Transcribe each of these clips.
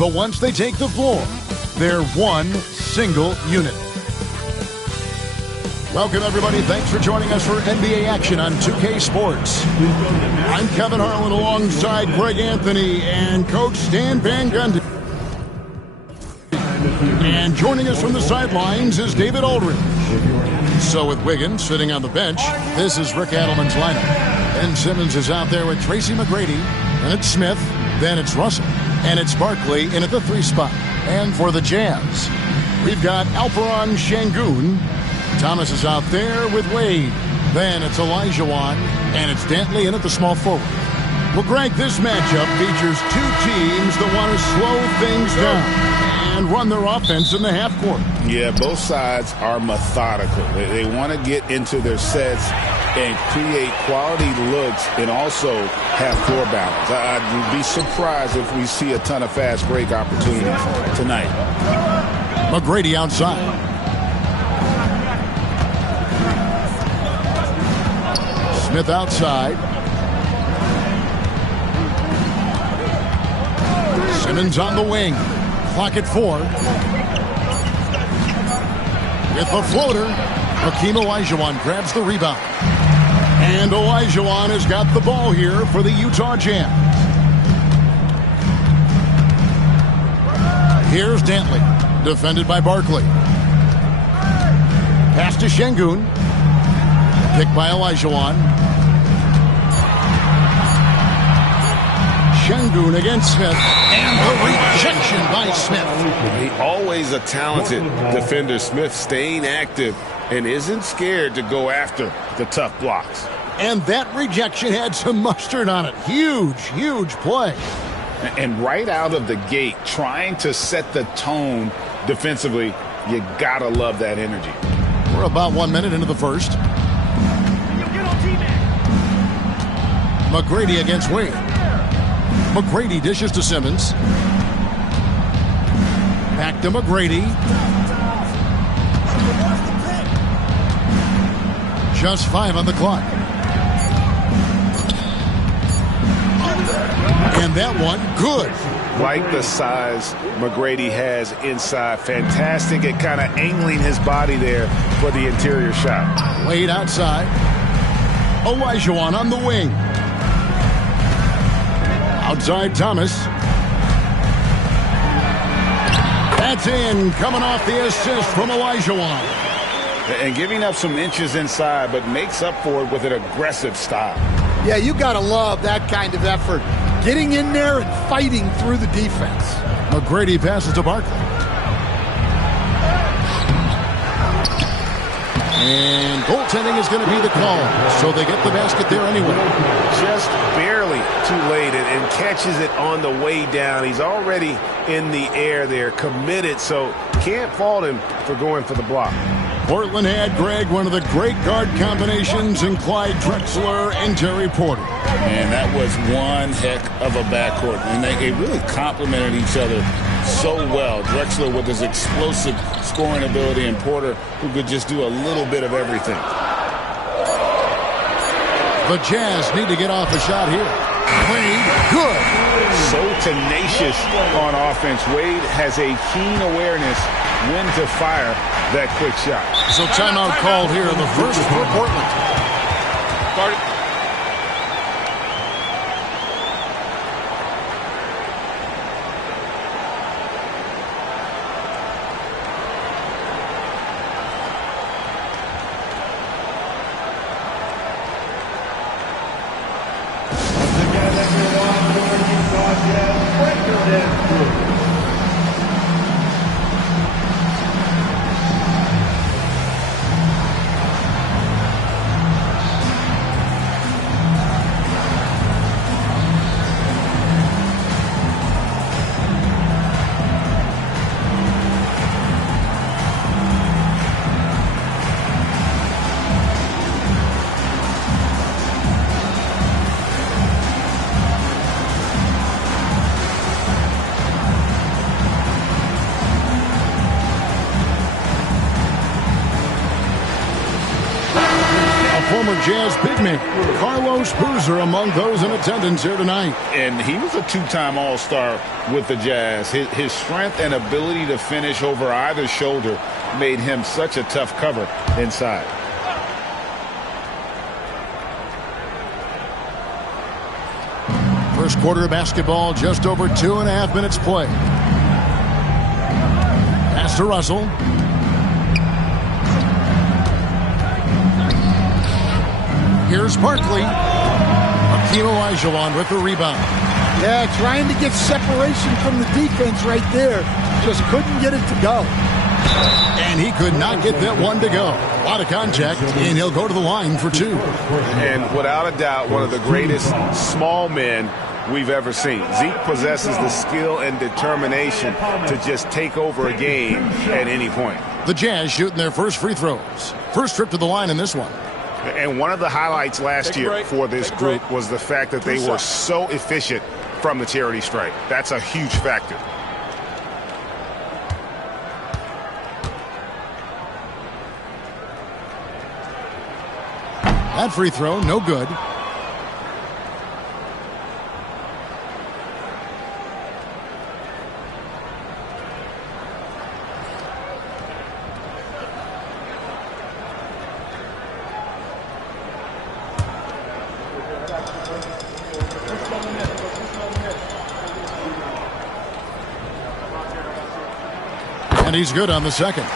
But once they take the floor, they're one single unit. Welcome, everybody. Thanks for joining us for NBA action on 2K Sports. I'm Kevin Harlan alongside Greg Anthony and Coach Stan Van Gundy. And joining us from the sidelines is David Aldridge. So with Wiggins sitting on the bench, this is Rick Adelman's lineup. Ben Simmons is out there with Tracy McGrady. Then it's Smith. Then it's Russell. And it's Barkley in at the 3 spot. And for the Jazz, we've got Alperen Şengün. Thomas is out there with Wade. Then it's Olajuwon, and it's Dantley in at the small forward. Well, Greg, this matchup features two teams that want to slow things down and run their offense in the half court. Yeah, both sides are methodical. They want to get into their sets and create quality looks and also have floor balance. I'd be surprised if we see a ton of fast break opportunities tonight. McGrady outside. Smith outside. Simmons on the wing. Clock at 4. With the floater, Hakeem Olajuwon grabs the rebound. And Olajuwon has got the ball here for the Utah Jazz. Here's Dantley, defended by Barkley. Pass to Şengün. Picked by Olajuwon. Şengün against Smith. And the rejection by Smith. He always a talented defender. Smith staying active and isn't scared to go after the tough blocks. And that rejection had some mustard on it. Huge, huge play. And right out of the gate, trying to set the tone defensively, you gotta love that energy. We're about 1 minute into the first. McGrady against Wade. McGrady dishes to Simmons. Back to McGrady. Just 5 on the clock. And that one, good. Like the size McGrady has inside. Fantastic at kind of angling his body there for the interior shot. Wade outside. Olajuwon on the wing. Outside Thomas. That's in, coming off the assist from Olajuwon. And giving up some inches inside, but makes up for it with an aggressive style. Yeah, you got to love that kind of effort. Getting in there and fighting through the defense. McGrady passes to Barkley. And goaltending is going to be the call. So they get the basket there anyway. Just barely too late and catches it on the way down. He's already in the air there, committed, so can't fault him for going for the block. Portland had, Greg, one of the great guard combinations in Clyde Drexler and Terry Porter. And that was one heck of a backcourt. And they really complemented each other so well. Drexler with his explosive scoring ability and Porter who could just do a little bit of everything. The Jazz need to get off a shot here. Wade, good. So tenacious on offense. Wade has a keen awareness when to fire that quick shot. So timeout called here, the first for Portland. former Jazz big man Carlos Boozer among those in attendance here tonight. And he was a two-time All-Star with the Jazz. His strength and ability to finish over either shoulder made him such a tough cover inside. First quarter of basketball, just over 2.5 minutes play. Pass to Russell. Here's Barkley. Hakeem Olajuwon with the rebound. Yeah, trying to get separation from the defense right there. Just couldn't get it to go. And he could not get that one to go. A lot of contact, and he'll go to the line for two. And without a doubt, one of the greatest small men we've ever seen. Zeke possesses the skill and determination to just take over a game at any point. The Jazz shooting their first free throws. First trip to the line in this one. And one of the highlights last year for this group was the fact that they were so efficient from the charity stripe. That's a huge factor. That free throw, no good. And he's good on the second.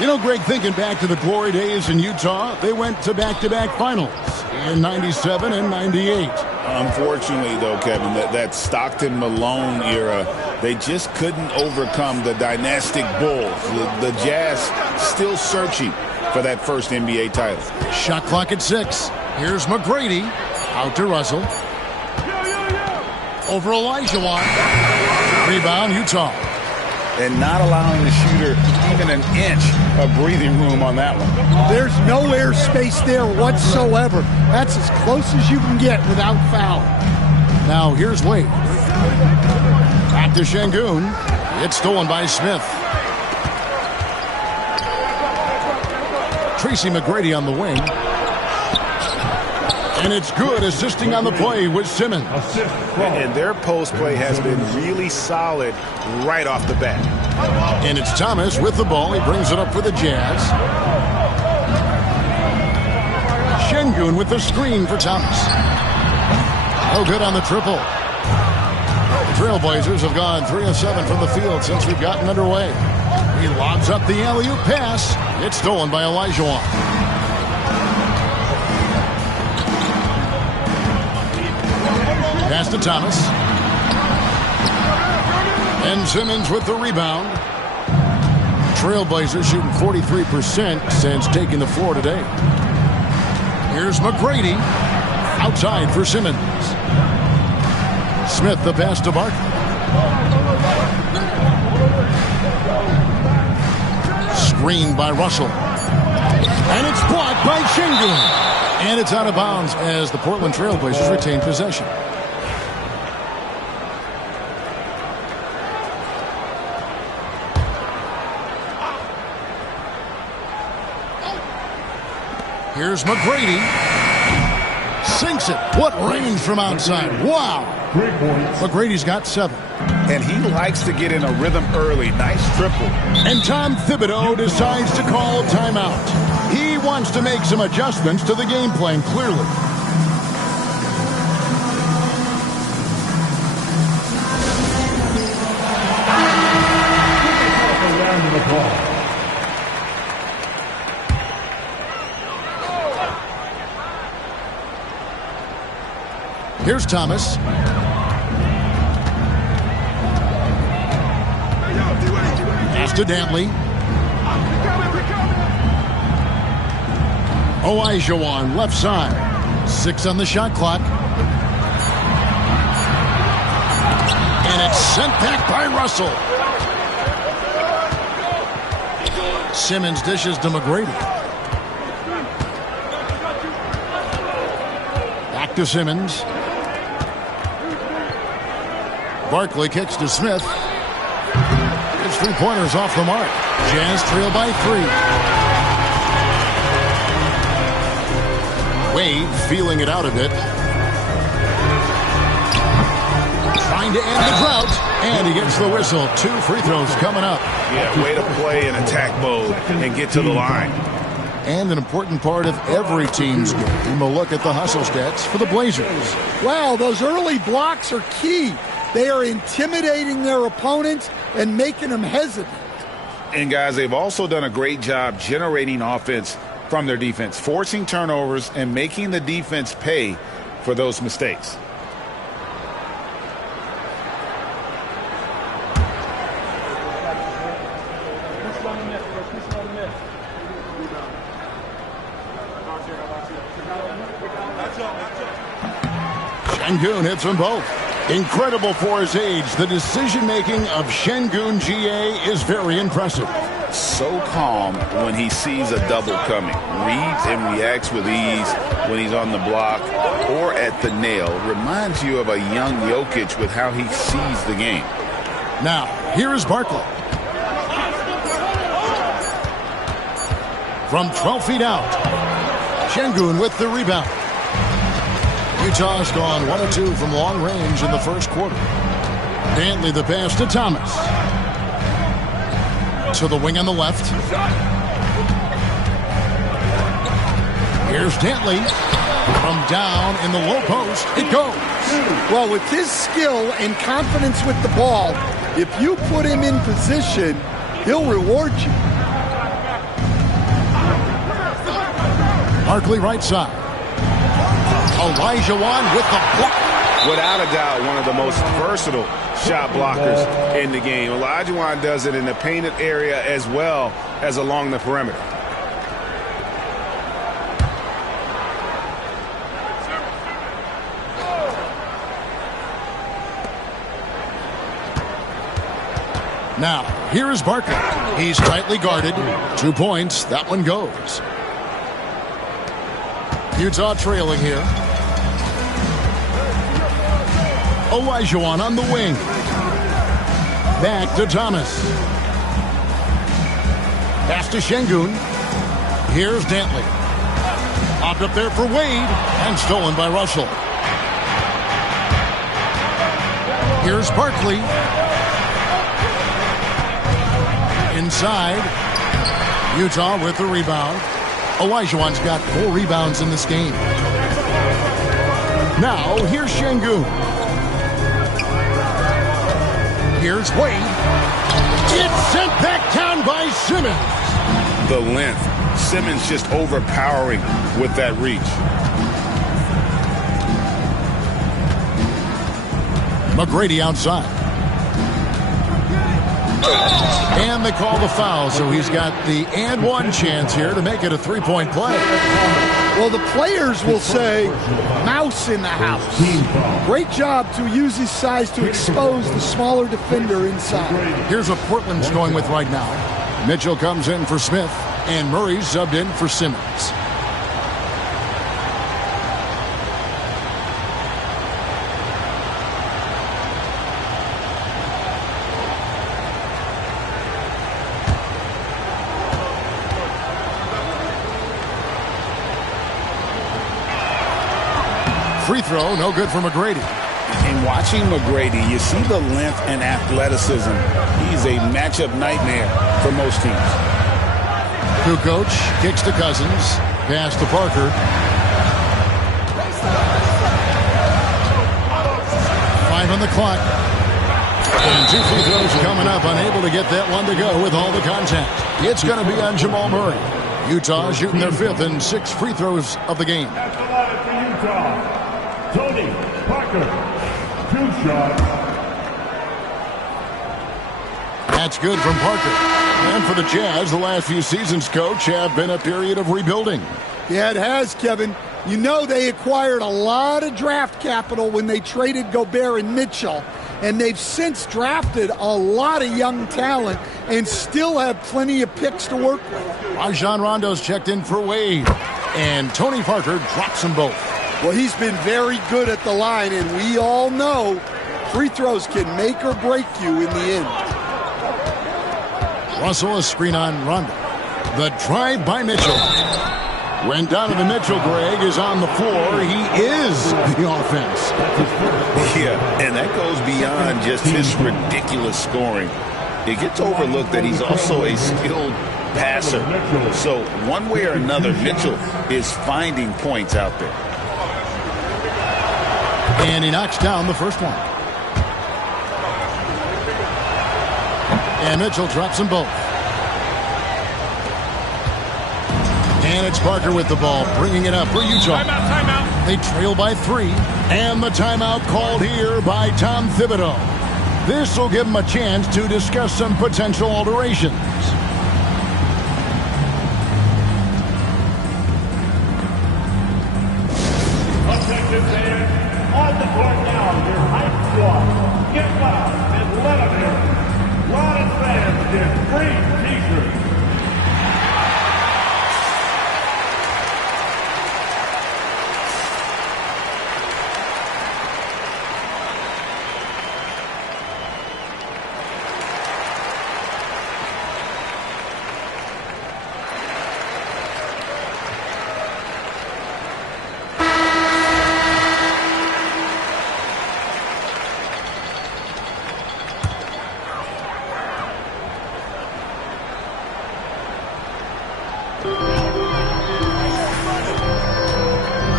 You know, Greg, thinking back to the glory days in Utah, they went to back-to-back finals in 97 and 98. Unfortunately, though, Kevin, that Stockton-Malone era, they just couldn't overcome the dynastic Bulls. The Jazz still searching for that first NBA title. Shot clock at 6. Here's McGrady. Out to Russell. Over Olajuwon. Rebound, Utah. And not allowing the shooter even an inch of breathing room on that one. There's no airspace there whatsoever. That's as close as you can get without foul. Now here's Wade. Back to Şengün. It's stolen by Smith. Tracy McGrady on the wing. And it's good, assisting on the play with Simmons. And their post play has been really solid right off the bat. And it's Thomas with the ball. He brings it up for the Jazz. Şengün with the screen for Thomas. No good on the triple. The Trailblazers have gone 3 of 7 from the field since we've gotten underway. He lobs up the alley-oop pass. It's stolen by Olajuwon. Pass to Thomas. And Simmons with the rebound. Trailblazers shooting 43% since taking the floor today. Here's McGrady. Outside for Simmons. Smith the pass to Barkley. Screened by Russell. And it's blocked by Şengün. And it's out of bounds as the Portland Trailblazers retain possession. Here's McGrady. Sinks it. What range from outside. Wow. McGrady's got 7. And he likes to get in a rhythm early. Nice triple. And Tom Thibodeau decides to call a timeout. He wants to make some adjustments to the game plan, clearly. Here's Thomas. Pass to Dantley. Olajuwon, left side. 6 on the shot clock. And it's sent back by Russell. Simmons dishes to McGrady. Back to Simmons. Barkley kicks to Smith. His 3-pointers off the mark. Jazz trail by 3. Wade feeling it out a bit. Trying to end the drought. And he gets the whistle. 2 free throws coming up. Yeah, way to play in attack mode and get to the line. And an important part of every team's game, a look at the hustle stats for the Blazers. Wow, those early blocks are key. They are intimidating their opponents and making them hesitant. And, guys, they've also done a great job generating offense from their defense, forcing turnovers and making the defense pay for those mistakes. Şengün hits them both. Incredible for his age. The decision-making of Şengün GA is very impressive. So calm when he sees a double coming. Reads and reacts with ease when he's on the block or at the nail. Reminds you of a young Jokic with how he sees the game. Now, here is Barkley. From 12 feet out. Şengün with the rebound. Utah's gone 1 of 2 from long range in the first quarter. Dantley the pass to Thomas. To the wing on the left. Here's Dantley. From down in the low post, it goes. Well, with his skill and confidence with the ball, if you put him in position, he'll reward you. Barkley right side. Olajuwon with the block. Without a doubt, one of the most versatile shot blockers in the game. Olajuwon does it in the painted area as well as along the perimeter. Now, here is Barkley. He's tightly guarded. 2 points. That one goes. Utah trailing here. Olajuwon on the wing. Back to Thomas. Pass to Şengün. Here's Dantley. Popped up there for Wade and stolen by Russell. Here's Barkley. Inside. Utah with the rebound. Olajuwon's got 4 rebounds in this game. Now, here's Şengün. Here's Wade. It's sent back down by Simmons. The length. Simmons just overpowering with that reach. McGrady outside. And they call the foul, so he's got the and one chance here to make it a 3-point play. Well, the players will say, mouse in the house. Great job to use his size to expose the smaller defender inside. Here's what Portland's going with right now. Mitchell comes in for Smith, and Murray subbed in for Simmons. Free throw, no good for McGrady. And watching McGrady, you see the length and athleticism. He's a matchup nightmare for most teams. Kukoc kicks to Cousins. Pass to Parker. 5 on the clock. And 2 free throws coming up. Unable to get that one to go with all the contact. It's going to be on Jamal Murray. Utah shooting their 5th and 6th free throws of the game. That's the line for Utah. Tony Parker, 2 shots. That's good from Parker. And for the Jazz, the last few seasons, Coach, have been a period of rebuilding. Yeah, it has, Kevin. You know they acquired a lot of draft capital when they traded Gobert and Mitchell, and they've since drafted a lot of young talent and still have plenty of picks to work with. Rajon Rondo's checked in for Wade, and Tony Parker drops them both. Well, he's been very good at the line, and we all know free throws can make or break you in the end. Russell, a screen on Rondo. The drive by Mitchell. When Donovan Mitchell, Greg, is on the floor, he is the offense. Yeah, and that goes beyond just his ridiculous scoring. It gets overlooked that he's also a skilled passer. So one way or another, Mitchell is finding points out there. And he knocks down the first one. And Mitchell drops them both. And it's Parker with the ball, bringing it up for Utah. Timeout. They trail by 3. And the timeout called here by Tom Thibodeau. This will give them a chance to discuss some potential alterations. Objective fans, on the court now, your hype squad. Get loud and let them in. Lot of fans get free t-shirts.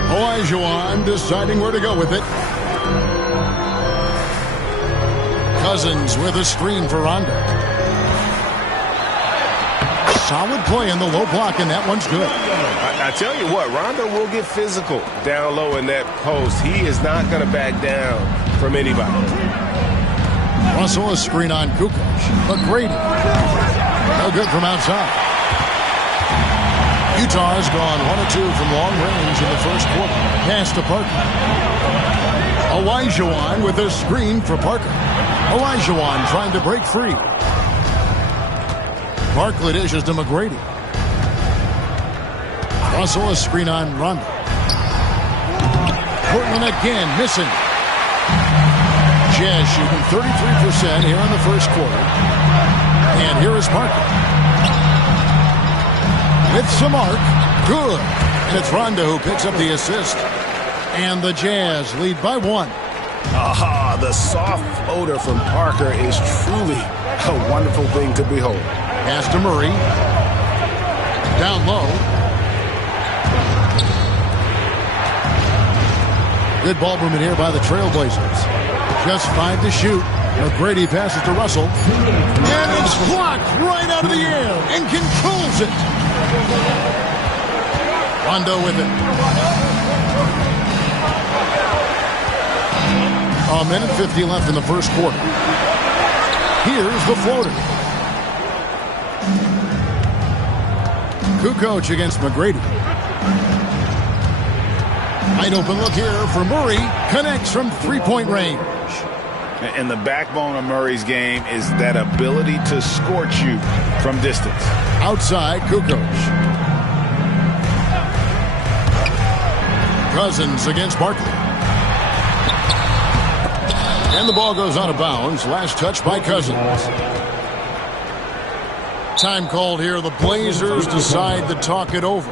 Olajuwon deciding where to go with it. Cousins with a screen for Rondo. Solid play in the low block, and that one's good. I tell you what, Rondo will get physical down low in that post. He is not going to back down from anybody. Russell a screen on Kukoc. McGrady. No good from outside. Utah has gone 1 of 2 from long range in the first quarter. Pass to Parker. Olajuwon with a screen for Parker. Olajuwon trying to break free. Barkley dishes to McGrady. Russell a screen on Rondo. Portland again missing. Jazz shooting 33% here in the first quarter. And here is Parker. With some arc. Good. And it's Rondo who picks up the assist. And the Jazz lead by 1. Aha, the soft odor from Parker is truly a wonderful thing to behold. Pass to Murray. Down low. Good ball movement here by the Trailblazers. Just 5 to shoot. McGrady passes to Russell. And it's blocked right out of the air and controls it. Rondo with it. A minute 50 left in the first quarter. Here's the floater. Kukoc against McGrady. Wide open look here for Murray. Connects from three-point range. And the backbone of Murray's game is that ability to scorch you from distance. Outside, Kukoc. Cousins against Barkley. And the ball goes out of bounds. Last touch by Cousins. Time called here. The Blazers decide to talk it over.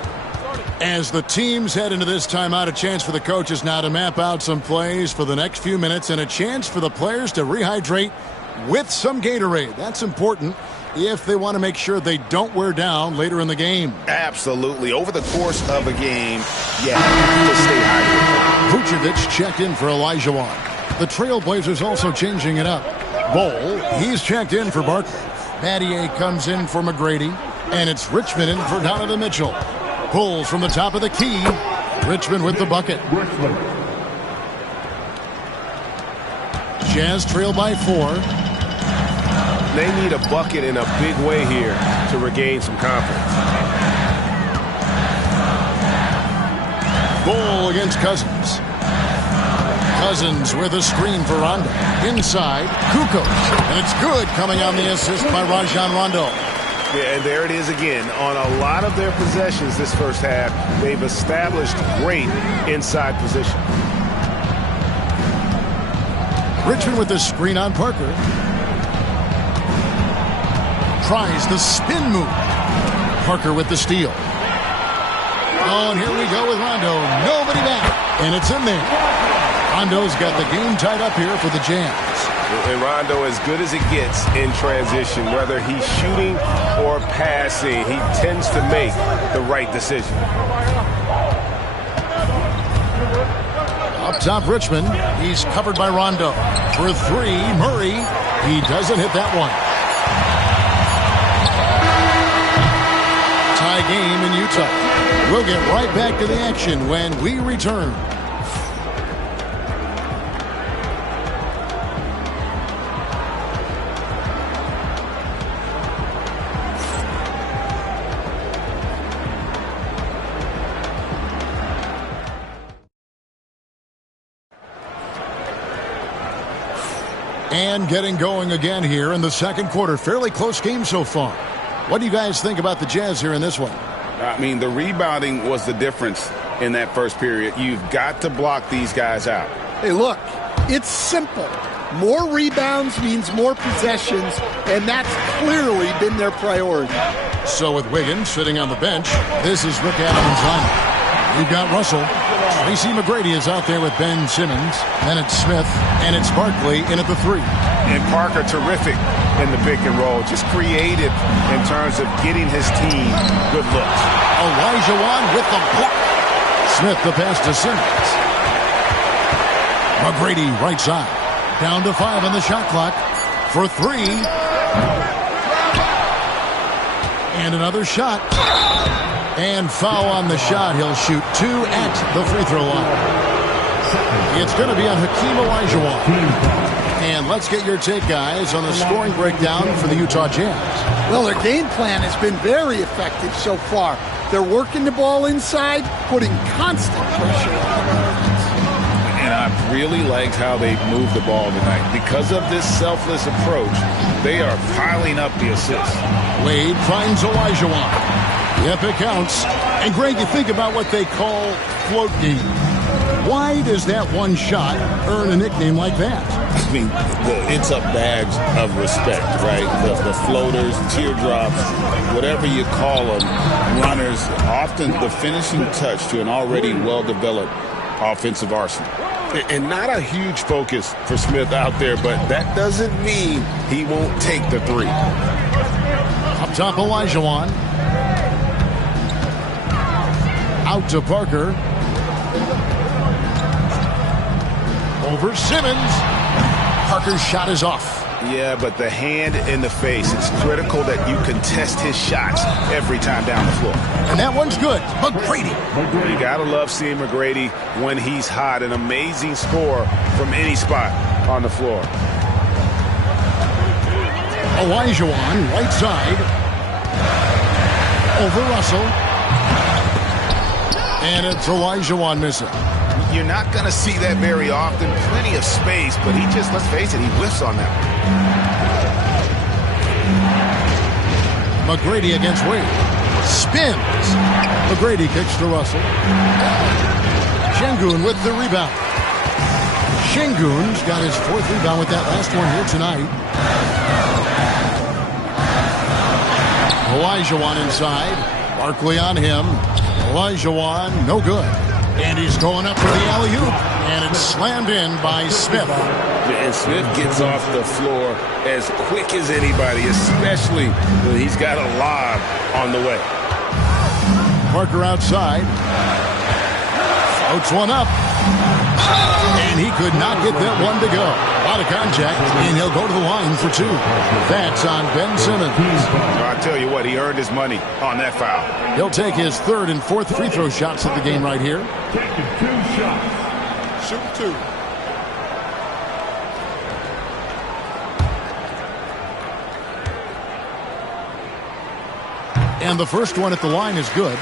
As the teams head into this timeout, a chance for the coaches now to map out some plays for the next few minutes and a chance for the players to rehydrate with some Gatorade. That's important if they want to make sure they don't wear down later in the game. Absolutely. Over the course of a game, you have to stay hydrated. Vucevic checked in for Olajuwon. The Trailblazers also changing it up. Bol, he's checked in for Barkley. Battier comes in for McGrady. And it's Richmond in for Donovan Mitchell. Pulls from the top of the key. Richmond with the bucket. Jazz trail by 4. They need a bucket in a big way here to regain some confidence. Bol against Cousins. Cousins with a screen for Rondo. Inside, Kukoc. And it's good, coming on the assist by Rajon Rondo. Yeah, and there it is again. On a lot of their possessions this first half, they've established great inside position. Richmond with the screen on Parker. Tries the spin move. Parker with the steal. Oh, and here we go with Rondo. Nobody back. And it's in there. Rondo's got the game tied up here for the Jazz. And Rondo, as good as it gets in transition, whether he's shooting or passing, he tends to make the right decision. Up top, Richmond. He's covered by Rondo. For three, Murray. He doesn't hit that one. Tie game in Utah. We'll get right back to the action when we return. And getting going again here in the second quarter. Fairly close game so far. What do you guys think about the Jazz here in this one? I mean, the rebounding was the difference in that first period. You've got to block these guys out. Hey, look, it's simple. More rebounds means more possessions, and that's clearly been their priority. So with Wiggins sitting on the bench, this is Rick Adams' lineup. We've got Russell. Tracy McGrady is out there with Ben Simmons. Then it's Smith, and it's Barkley in at the three. And Parker, terrific in the pick and roll. Just creative in terms of getting his team good looks. Olajuwon with the block. Smith the pass to Simmons. McGrady right side. Down to 5 on the shot clock. For 3. And another shot. And foul on the shot. He'll shoot 2 at the free throw line. It's going to be on Hakeem Olajuwon. And let's get your take, guys, on the scoring breakdown for the Utah Jazz. Well, their game plan has been very effective so far. They're working the ball inside, putting constant pressure on the offense. And I really liked how they moved the ball tonight. Because of this selfless approach, they are piling up the assists. Wade finds Olajuwon. Yep, it counts. And, Greg, you think about what they call float game. Why does that one shot earn a nickname like that? I mean, it's a badge of respect, right? The floaters, teardrops, whatever you call them, runners, often the finishing touch to an already well-developed offensive arsenal. And not a huge focus for Smith out there, but that doesn't mean he won't take the three. Up top, Olajuwon. Out to Parker. Over Simmons. Parker's shot is off. Yeah, but the hand in the face, it's critical that you contest his shots every time down the floor. And that one's good. McGrady. You got to love seeing McGrady when he's hot. An amazing score from any spot on the floor. Olajuwon, right side. Over Russell. And it's Olajuwon missing. You're not going to see that very often. Plenty of space, but he just, let's face it, he whiffs on that one. McGrady against Wade. Spins. McGrady kicks to Russell. Şengün with the rebound. Şengün's got his 4th rebound with that last one here tonight. Olajuwon inside. Barkley on him. Olajuwon, no good. And he's going up for the alley-oop. And it's slammed in by Smith. And Smith gets off the floor as quick as anybody, especially when he's got a lob on the way. Parker outside. Floats one up. And he could not get that one to go. A lot of contact, and he'll go to the line for 2. That's on Ben Simmons. I tell you what, he earned his money on that foul. He'll take his 3rd and 4th free throw shots of the game right here. Taking 2 shots. Shoot 2. And the first one at the line is good.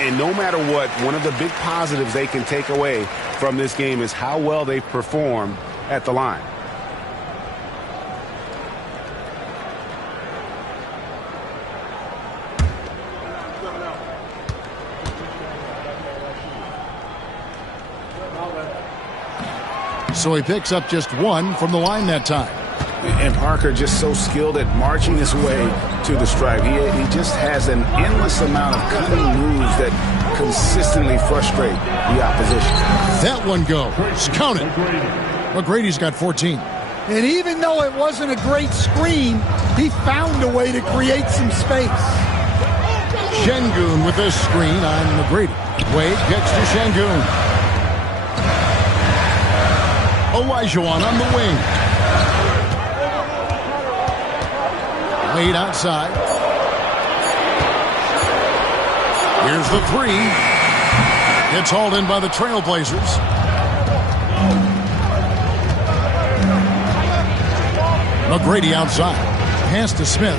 And no matter what, one of the big positives they can take away from this game is how well they perform at the line. So he picks up just 1 from the line that time. And Parker just so skilled at marching his way to the stripe. He just has an endless amount of cunning moves that consistently frustrate the opposition. That one goes. Count it. McGrady's got 14. And even though it wasn't a great screen, he found a way to create some space. Şengün with this screen on McGrady. Wade gets to Şengün. Olajuwon on the wing. Wade outside. Here's the three. Gets hauled in by the Trailblazers. McGrady outside. Pass to Smith.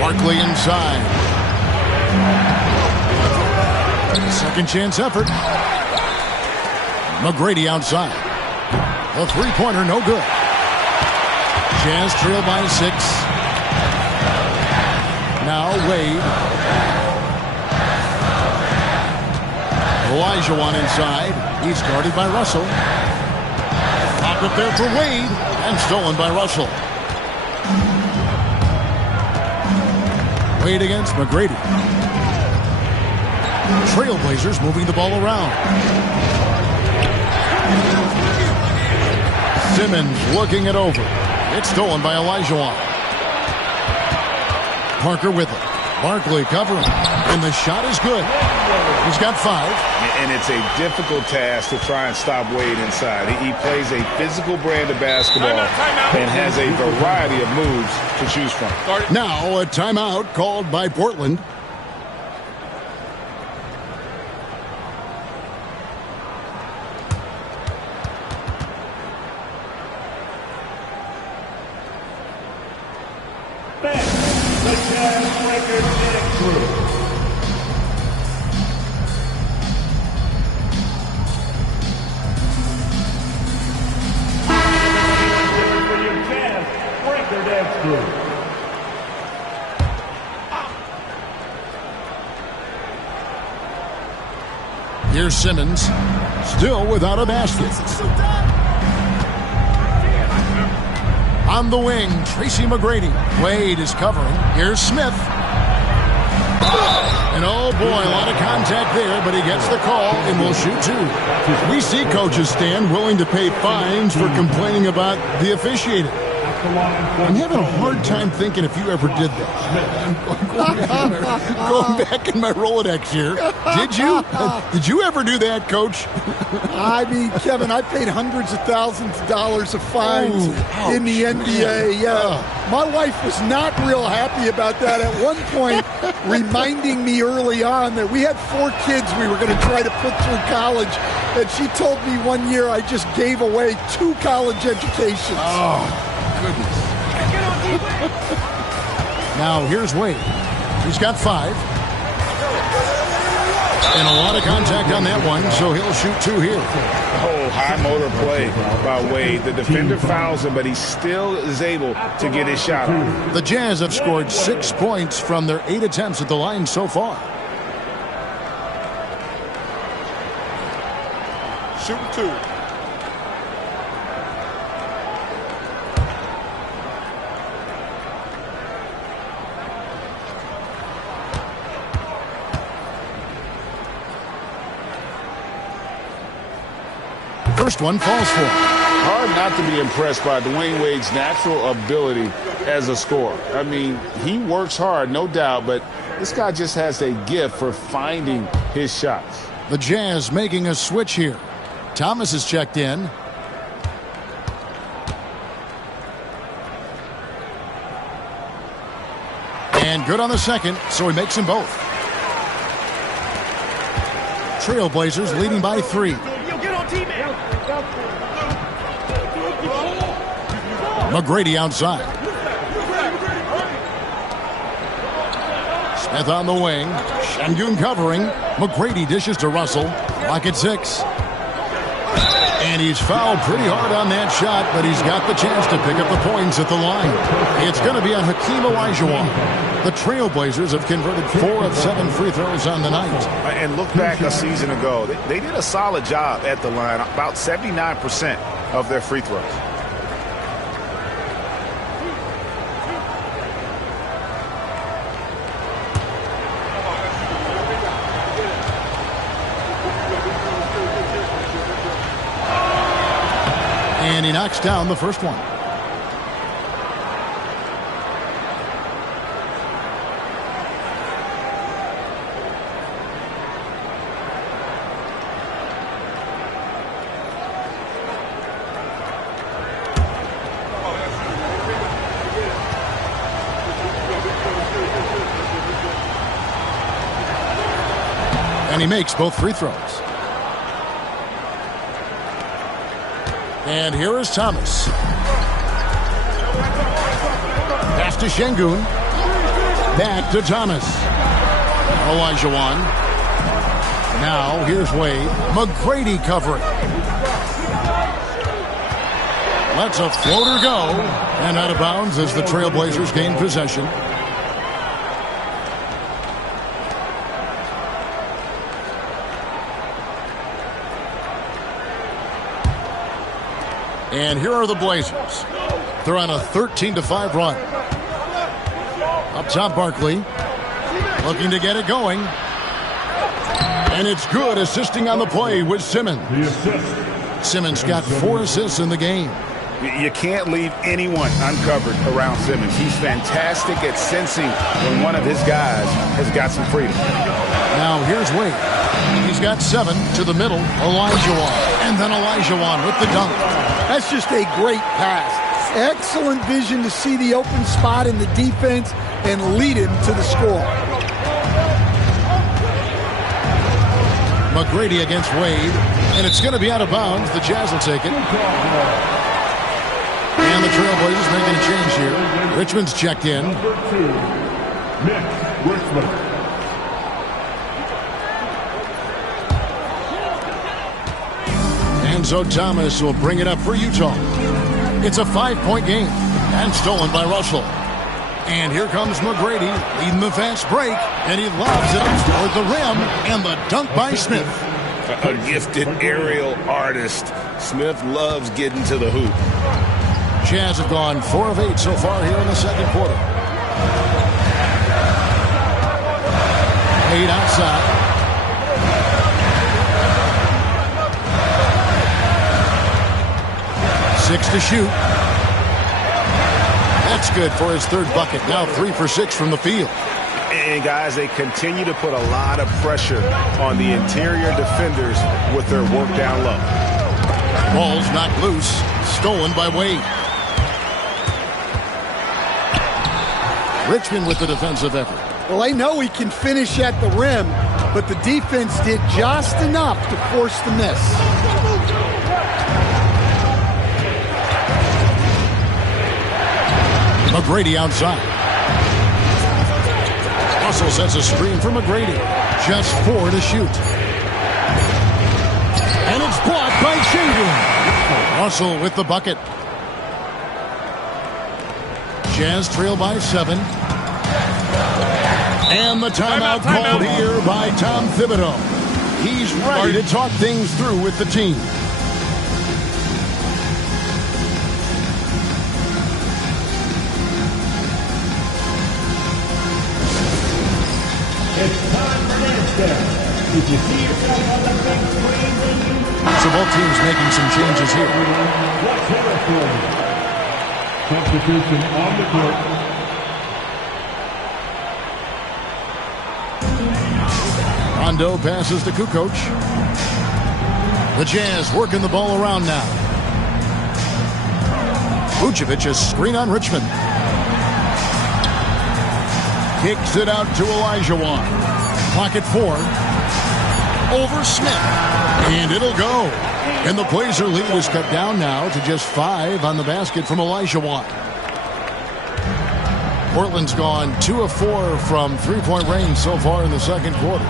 Barkley inside. Second chance effort. McGrady outside. The three-pointer no good. Jazz trail by 6. Now Wade. Olajuwon inside. He's guarded by Russell. Popped up there for Wade and stolen by Russell. Wade against McGrady. Trailblazers moving the ball around. Simmons looking it over. It's stolen by Olajuwon. Parker with it. Barkley covering. And the shot is good. He's got 5. And it's a difficult task to try and stop Wade inside. He plays a physical brand of basketball and has a variety of moves to choose from. Now a timeout called by Portland. Here's Simmons, still without a basket. On the wing, Tracy McGrady. Wade is covering. Here's Smith. And oh boy, a lot of contact there, but he gets the call and will shoot 2. We see coaches stand willing to pay fines for complaining about the officiating. I'm having a hard time thinking if you ever did that. Going back in my Rolodex here. Did you? Did you ever do that, Coach? I mean, Kevin, I paid hundreds of thousands of dollars of fines in the NBA. Yeah. My wife was not real happy about that at one point, reminding me early on that we had 4 kids we were going to try to put through college. And she told me one year I just gave away 2 college educations. Oh. Goodness. Now here's Wade. He's got 5. And a lot of contact on that one, so he'll shoot 2 here. Oh, high motor play by Wade. The defender fouls him, but he still is able to get his shot off. The Jazz have scored 6 points from their 8 attempts at the line so far. Shooting 2. First one falls for him. Hard not to be impressed by Dwayne Wade's natural ability as a scorer. I mean, he works hard, no doubt, but this guy just has a gift for finding his shots. The Jazz making a switch here. Thomas is checked in. And good on the second, so he makes them both. Trailblazers leading by 3. McGrady outside. Smith on the wing. Şengün covering. McGrady dishes to Russell. Clock at 6. And he's fouled pretty hard on that shot, but he's got the chance to pick up the points at the line. It's going to be on Hakeem Olajuwon. The Trailblazers have converted 4 of 7 free throws on the night. And look back a season ago. They did a solid job at the line, about 79%. of their free throws. And he knocks down the first one. And he makes both free throws. And here is Thomas. Pass to Şengün. Back to Thomas. Olajuwon. Now here's Wade. McGrady covering. Lets a floater go. And out of bounds as the Trailblazers gain possession. And here are the Blazers. They're on a 13-5 run. Up top, Barkley. Looking to get it going. And it's good, assisting on the play with Simmons. Simmons got 4 assists in the game. You can't leave anyone uncovered around Simmons. He's fantastic at sensing when one of his guys has got some freedom. Now here's Wade. He's got 7 to the middle. Olajuwon. And then Olajuwon with the dunk. That's just a great pass. Excellent vision to see the open spot in the defense and lead him to the score. McGrady against Wade. And it's going to be out of bounds. The Jazz will take it. And the Trailblazers making a change here. Richmond's checked in. Enzo Thomas will bring it up for Utah. It's a 5-point game and stolen by Russell. And here comes McGrady leading the fast break, and he lobs it up toward the rim, and the dunk by Smith. A gifted aerial artist. Smith loves getting to the hoop. Jazz have gone 4 of 8 so far here in the second quarter. Wade outside. Six to shoot. That's good for his third bucket. Now 3 for 6 from the field. And guys, they continue to put a lot of pressure on the interior defenders with their work down low. Ball's knocked loose. Stolen by Wade. Richmond with the defensive effort. Well, they know he can finish at the rim, but the defense did just enough to force the miss. McGrady outside. Russell sets a screen for McGrady. Just 4 to shoot. And it's blocked by Şengün. Russell with the bucket. Jazz trail by 7. And the timeout called here by Tom Thibodeau. He's ready to talk things through with the team. It's time for next step. Did you see yourself on the big screen when you... So both teams making some changes here. What's here for you? Substitution on the court. Rondo passes to Kukoc. The Jazz working the ball around now. Vucevic is screen on Richmond. Kicks it out to Olajuwon. Clock at 4. Over Smith. And it'll go. And the Blazer lead is cut down now to just 5 on the basket from Olajuwon. Portland's gone 2 of 4 from three-point range so far in the second quarter.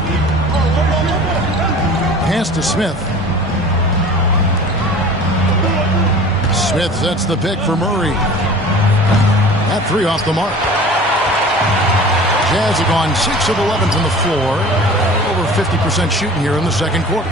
Pass to Smith. Smith sets the pick for Murray. That 3 off the mark. Jazz have gone 6 of 11 from the floor. Over 50% shooting here in the second quarter.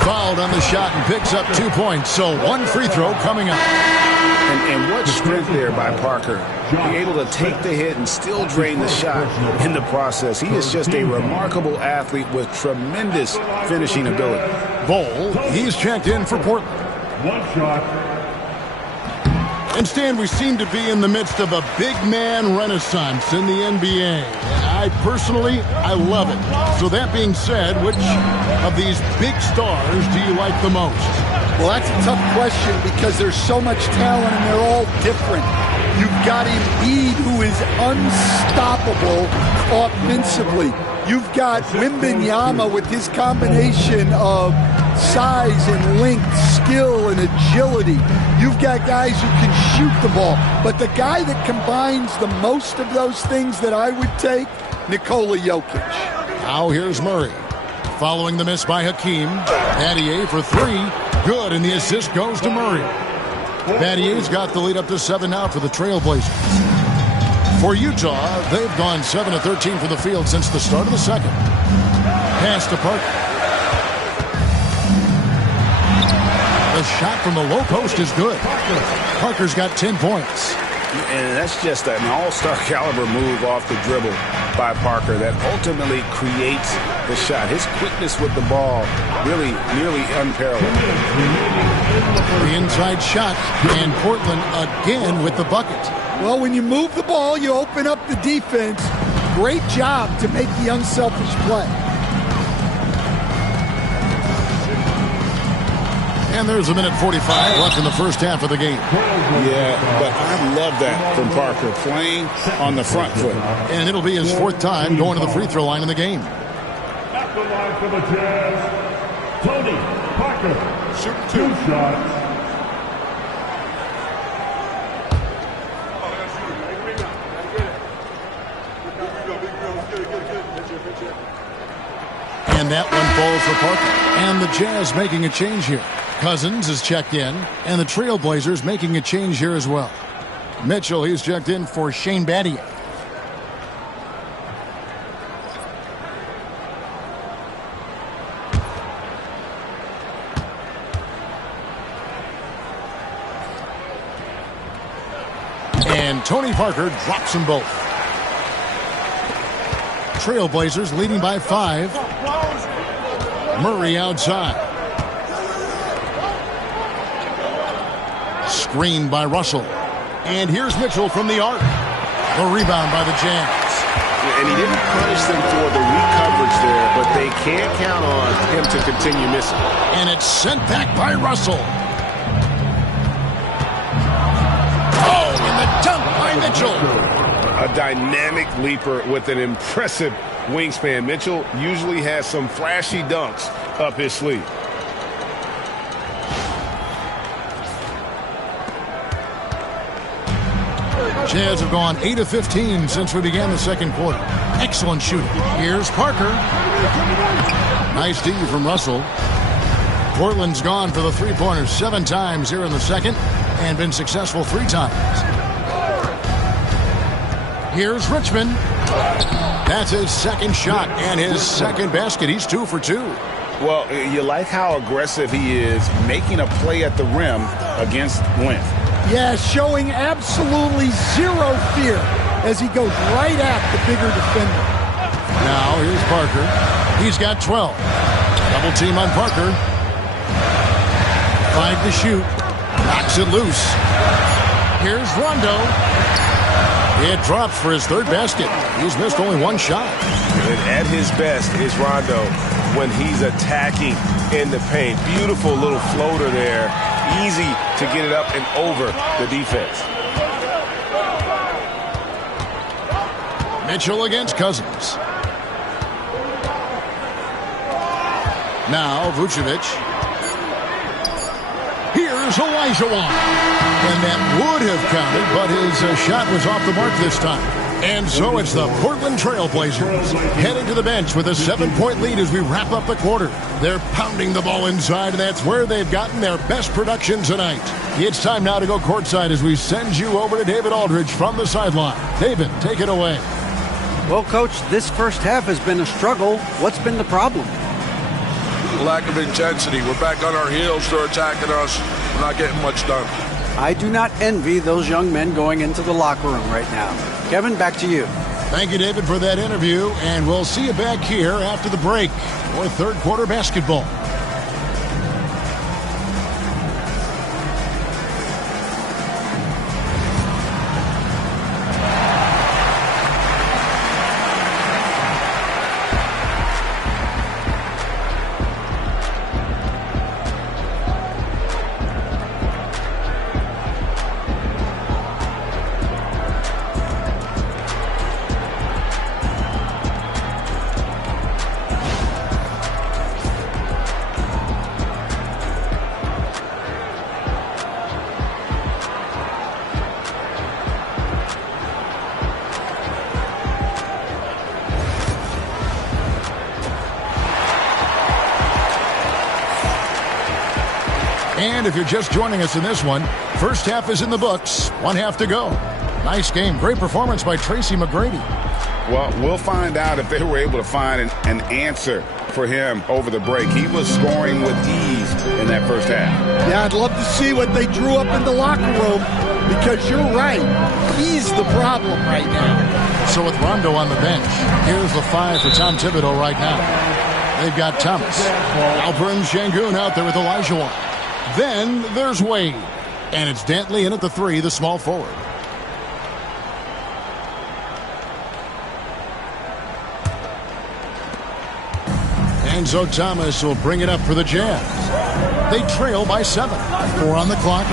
Foul nailed on the shot and picks up 2 points. So one free throw coming up. And what strength there by Parker. Be able to take the hit and still drain the shot in the process. He is just a remarkable athlete with tremendous finishing ability. Bol, he's checked in for Portland. One shot. And Stan, we seem to be in the midst of a big man renaissance in the NBA. I love it. So that being said, which of these big stars do you like the most? Well, that's a tough question because there's so much talent and they're all different. You've got Embiid, who is unstoppable offensively. You've got Wembanyama with his combination of size and length, skill and agility. You've got guys who can shoot the ball. But the guy that combines the most of those things that I would take, Nikola Jokic. Now here's Murray. Following the miss by Hakeem. Battier for 3. Good, and the assist goes to Murray. Battier's got the lead up to 7 now for the Trailblazers. For Utah, they've gone 7 of 13 from the field since the start of the second. Pass to Parker. The shot from the low post is good. Parker's got 10 points. And that's just an all-star caliber move off the dribble by Parker that ultimately creates the shot. His quickness with the ball really nearly unparalleled. The inside shot, and Portland again with the bucket. Well, when you move the ball, you open up the defense. Great job to make the unselfish play. And there's a minute 45 left in the first half of the game. Yeah, but I love that from Parker, playing on the front foot. And it'll be his 4th time going to the free throw line in the game. At the line for the Jazz, Tony Parker. Shoot 2 shots. And that one falls for Parker. And the Jazz making a change here. Cousins is checked in, and the Trailblazers making a change here as well. Mitchell, he's checked in for Shane Battier. And Tony Parker drops them both. Trailblazers leading by 5. Murray outside. Screen by Russell. And here's Mitchell from the arc. The rebound by the Jazz. And he didn't punish them for the weak coverage there, but they can't count on him to continue missing. And it's sent back by Russell. Oh, and the dunk by Mitchell. A dynamic leaper with an impressive wingspan. Mitchell usually has some flashy dunks up his sleeve. Jazz have gone 8 of 15 since we began the second quarter. Excellent shooting. Here's Parker. Nice D from Russell. Portland's gone for the three-pointers 7 times here in the second and been successful 3 times. Here's Richmond. That's his second shot and his second basket. He's 2 for 2. Well, you like how aggressive he is making a play at the rim against length. Yeah, showing absolutely zero fear as he goes right at the bigger defender. Now here's Parker. He's got 12. Double team on Parker. 5 to shoot. Knocks it loose. Here's Rondo. It drops for his 3rd basket. He's missed only 1 shot. And at his best is Rondo when he's attacking in the paint. Beautiful little floater there. Easy to get it up and over the defense. Mitchell against Cousins. Now Vucevic. Here's Olajuwon. And that would have counted, but his shot was off the mark this time. And so it's the Portland Trailblazers heading to the bench with a 7-point lead as we wrap up the quarter. They're pounding the ball inside, and that's where they've gotten their best production tonight. It's time now to go courtside as we send you over to David Aldridge from the sideline. David, take it away. Well, Coach, this first half has been a struggle. What's been the problem? lack of intensity. We're back on our heels. They're attacking us. We're not getting much done. I do not envy those young men going into the locker room right now. Kevin, back to you. Thank you, David, for that interview, and we'll see you back here after the break for third quarter basketball. And if you're just joining us in this one, first half is in the books. 1 half to go. Nice game. Great performance by Tracy McGrady. Well, we'll find out if they were able to find an answer for him over the break. He was scoring with ease in that first half. Yeah, I'd love to see what they drew up in the locker room, because you're right. He's the problem right now. So with Rondo on the bench, here's the 5 for Tom Thibodeau right now. They've got Thomas, Alperen Şengün out there with Olajuwon. Then there's Wade. And it's Dantley in at the 3, the small forward. And so Thomas will bring it up for the Jazz. They trail by 7. 4 on the clock.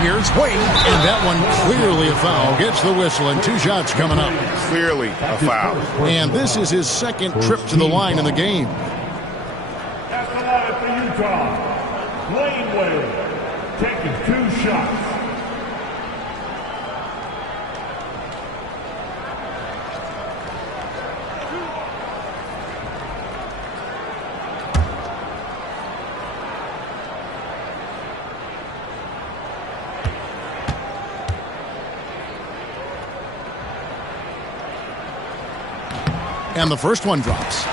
Here's Wade. And that one clearly a foul. Gets the whistle and 2 shots coming up. Clearly a foul. And this is his second trip to the line in the game. That's the line for Utah. Dwayne Wade taking 2 shots. And the first one drops.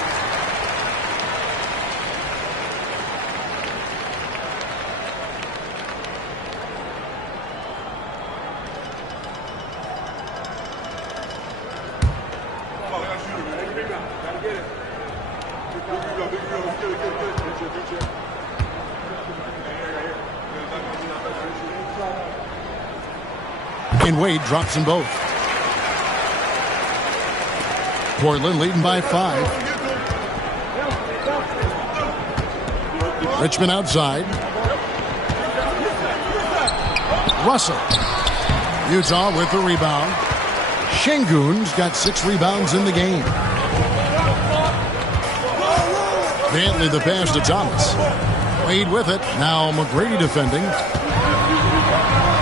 And Wade drops them both. Portland leading by 5. Richmond outside. Russell. Utah with the rebound. Şengün's got 6 rebounds in the game. Dantley the pass to Thomas. Wade with it. Now McGrady defending.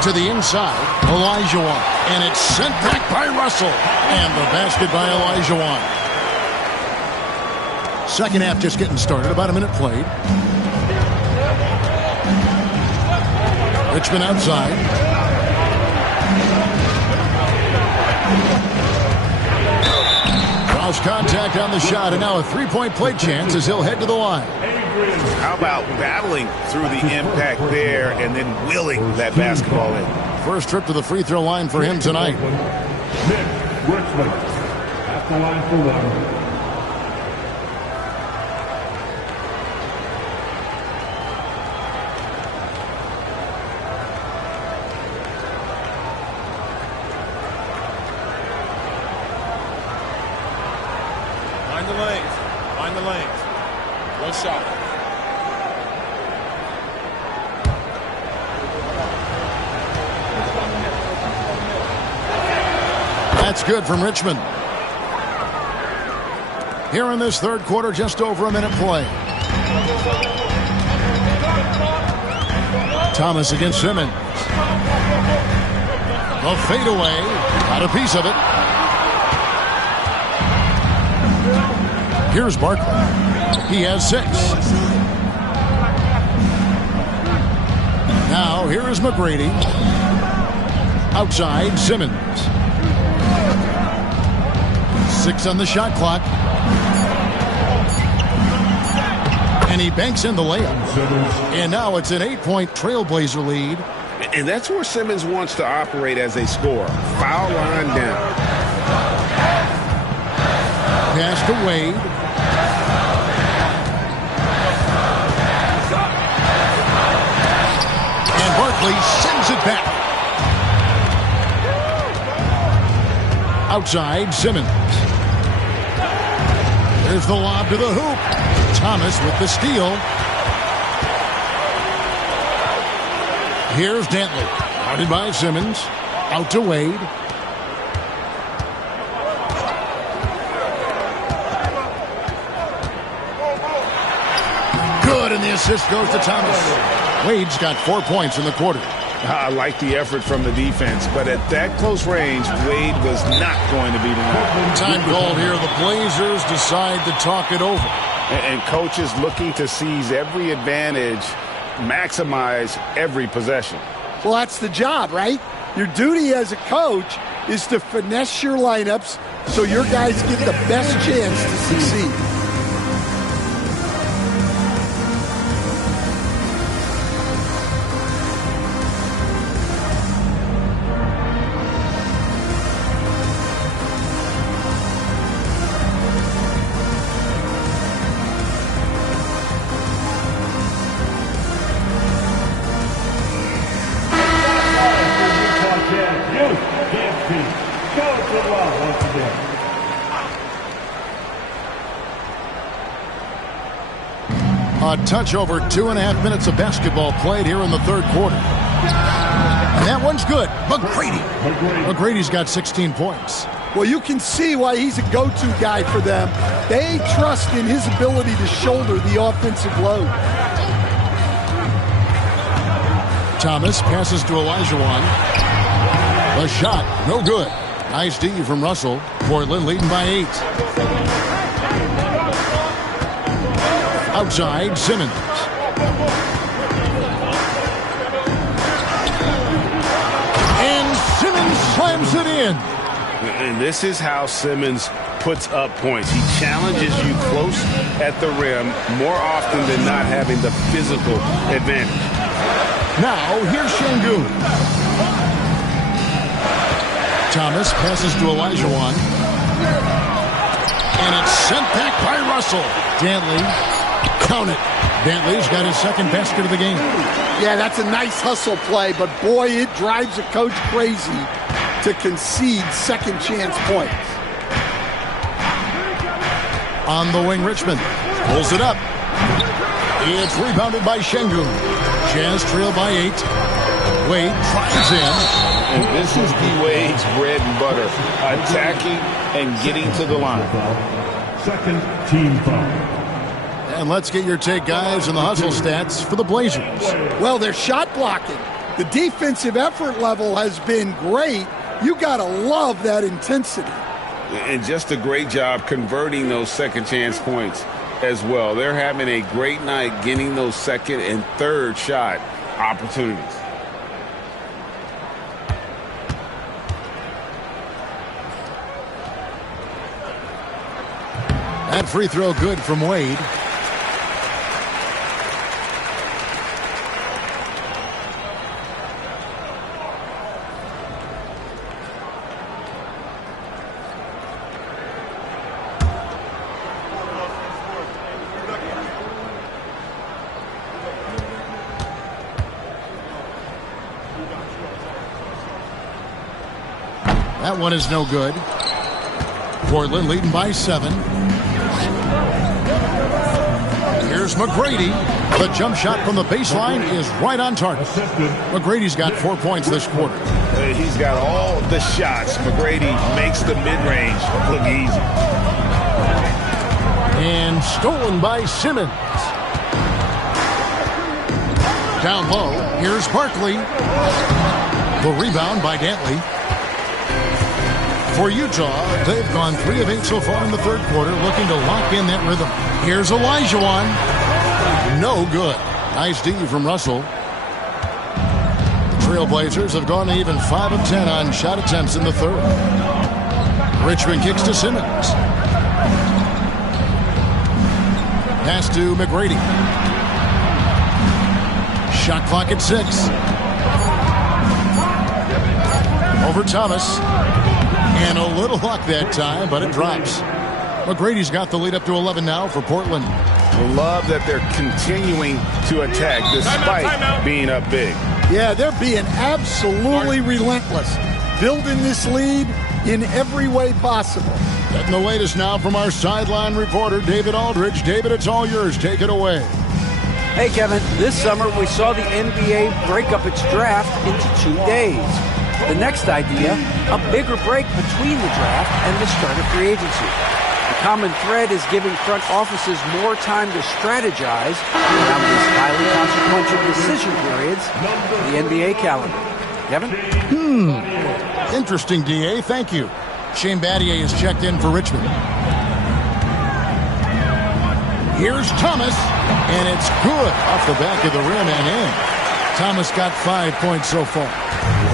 To the inside. Olajuwon. And it's sent back by Russell. And the basket by Olajuwon. Second half just getting started. About a minute played. Richmond outside. Cross contact on the shot. And now a three-point play chance as he'll head to the line. How about battling through the impact there and then willing that basketball in? First trip to the free throw line for him tonight. Richmond at the line for 1. Find the lanes. Find the lanes. One shot. That's good from Richmond. Here in this third quarter, just over a minute play. Thomas against Simmons. The fadeaway. Got a piece of it. Here's Barkley. He has 6. Now here is McGrady. Outside, Simmons. 6 on the shot clock. And he banks in the layup. And now it's an 8-point Trailblazer lead. And that's where Simmons wants to operate as a scorer. Foul line down. Pass to Wade. And Barkley sends it back. Outside, Simmons. There's the lob to the hoop. Thomas with the steal. Here's Dantley. Guarded by Simmons. Out to Wade. Good, and the assist goes to Thomas. Wade's got 4 points in the quarter. I like the effort from the defense, but at that close range, Wade was not going to be the one. Time called here. The Blazers decide to talk it over. And coaches looking to seize every advantage, maximize every possession. Well, that's the job, right? Your duty as a coach is to finesse your lineups so your guys get the best chance to succeed. A touch over 2.5 minutes of basketball played here in the third quarter. And that one's good. McGrady's got 16 points. Well, you can see why he's a go-to guy for them. They trust in his ability to shoulder the offensive load. Thomas passes to Olajuwon. A shot, no good. Nice D from Russell. Portland leading by 8. Outside, Simmons. And Simmons slams it in. And this is how Simmons puts up points. He challenges you close at the rim more often than not, having the physical advantage. Now, here's Şengün. Thomas passes to Olajuwon. And it's sent back by Russell. Dantley. Count it. Dantley's got his second basket of the game. Yeah, that's a nice hustle play, but boy, it drives a coach crazy to concede second chance points. On the wing, Richmond pulls it up. It's rebounded by Şengün. Jazz trail by 8. Wade drives in. And this is D-Wade's bread and butter, attacking and getting to the line. Second team foul. And let's get your take, guys, on the hustle stats for the Blazers. Well, they're shot blocking. The defensive effort level has been great. You got to love that intensity. And just a great job converting those second chance points as well. They're having a great night getting those second and third shot opportunities. That free throw good from Wade. That one is no good. Portland leading by 7. Here's McGrady. The jump shot from the baseline is right on target. McGrady's got 4 points this quarter. He's got all the shots. McGrady makes the mid-range look easy. And stolen by Simmons. Down low, here's Barkley. The rebound by Dantley. For Utah, they've gone 3 of 8 so far in the third quarter, looking to lock in that rhythm. Here's Olajuwon. No good. Nice D from Russell. The Trailblazers have gone even 5 of 10 on shot attempts in the third. Richmond kicks to Simmons. Pass to McGrady. Shot clock at 6. Over Thomas. And a little luck that time, but it drops. McGrady's got the lead up to 11 now for Portland. Love that they're continuing to attack despite being up big. Yeah, they're being absolutely relentless. Building this lead in every way possible. Getting the latest now from our sideline reporter, David Aldridge. David, it's all yours. Take it away. Hey, Kevin, this summer we saw the NBA break up its draft into 2 days. The next idea, a bigger break between the draft and the start of free agency. The common thread is giving front offices more time to strategize around these highly consequential decision periods in the NBA calendar. Kevin? Interesting, D.A. Thank you. Shane Battier is checked in for Richmond. Here's Thomas, and it's good off the back of the rim and in. Thomas got 5 points so far.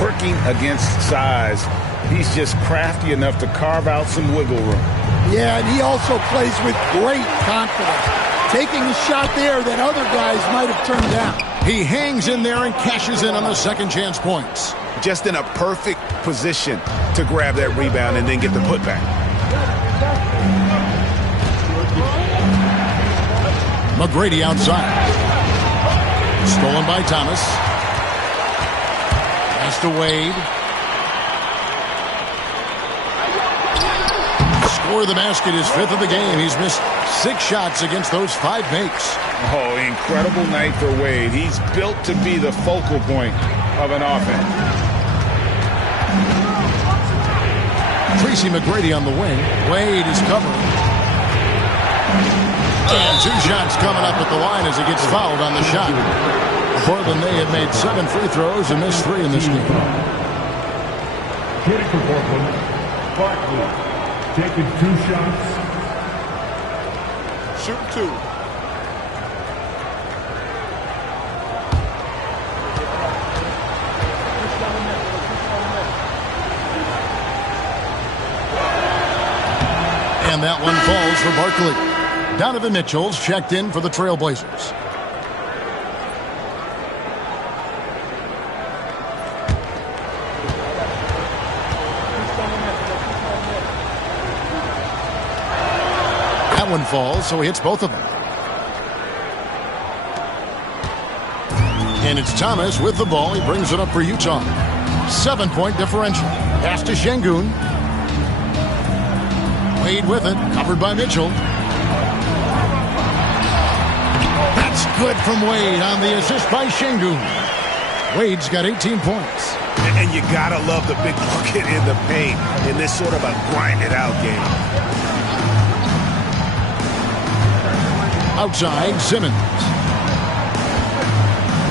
Working against size, he's just crafty enough to carve out some wiggle room. Yeah, and he also plays with great confidence, taking a shot there that other guys might have turned down. He hangs in there and cashes in on the second chance points. Just in a perfect position to grab that rebound and then get the putback. McGrady outside. Stolen by Thomas. Pass to Wade. Score the basket, his 5th of the game. He's missed 6 shots against those 5 makes. Oh, incredible night for Wade. He's built to be the focal point of an offense. Tracy McGrady on the wing. Wade is covering. And 2 shots coming up at the line as he gets fouled on the shot. Portland, they have made 7 free throws and missed 3 in this game. Shooting for Portland, Barkley, taking 2 shots. Shoot 2. And that one falls for Barkley. Donovan Mitchell's checked in for the Trailblazers. That one falls, so he hits both of them. And it's Thomas with the ball. He brings it up for Utah. 7-point differential. Pass to Şengün. Wade with it, covered by Mitchell. That's good from Wade on the assist by Şengün. Wade's got 18 points. And you gotta love the big bucket in the paint in this sort of a grind-it-out game. Outside, Simmons.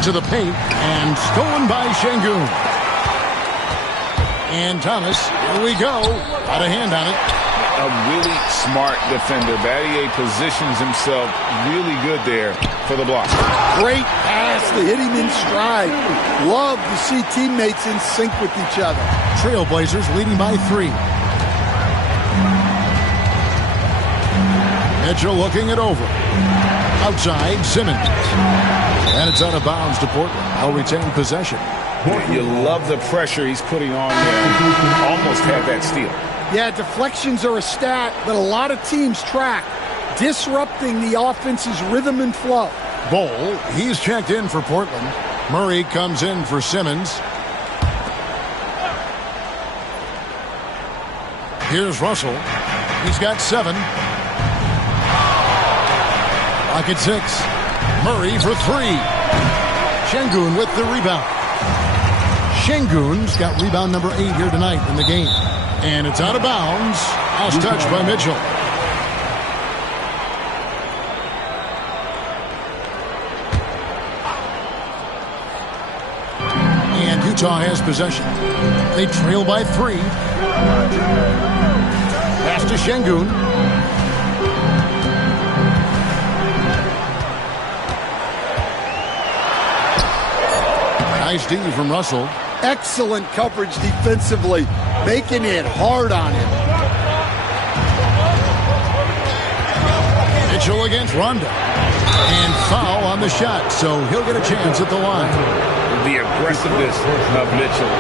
To the paint, and stolen by Şengün. And Thomas, here we go. Got a hand on it. A really smart defender. Battier positions himself really good there for the block. Great pass to hit him in stride. Love to see teammates in sync with each other. Trailblazers leading by 3. Mitchell looking it over. Outside, Simmons. And it's out of bounds to Portland. I'll retain possession. You love the pressure he's putting on there. Almost had that steal. Yeah, deflections are a stat that a lot of teams track, disrupting the offense's rhythm and flow. Bol, he's checked in for Portland. Murray comes in for Simmons. Here's Russell. He's got 7. Lock at 6. Murray for 3. Şengün with the rebound. Şengün's got rebound number 8 here tonight in the game. And it's out of bounds. Last touch by Mitchell. And Utah has possession. They trail by 3. Pass to Şengün. Nice D from Russell. Excellent coverage defensively, making it hard on him. Mitchell against Rondo. And foul on the shot, so he'll get a chance at the line. The aggressiveness of Mitchell,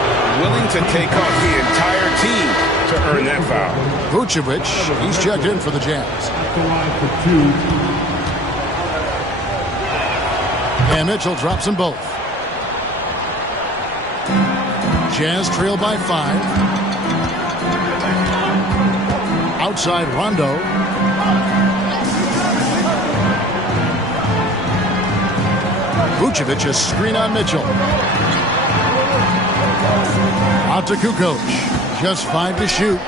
willing to take off the entire team to earn that foul. Vucevic, he's checked in for the Jazz. And Mitchell drops them both. Jazz trail by 5. Outside Rondo. Vucevic, a screen on Mitchell. Out to Kukoc. Just 5 to shoot.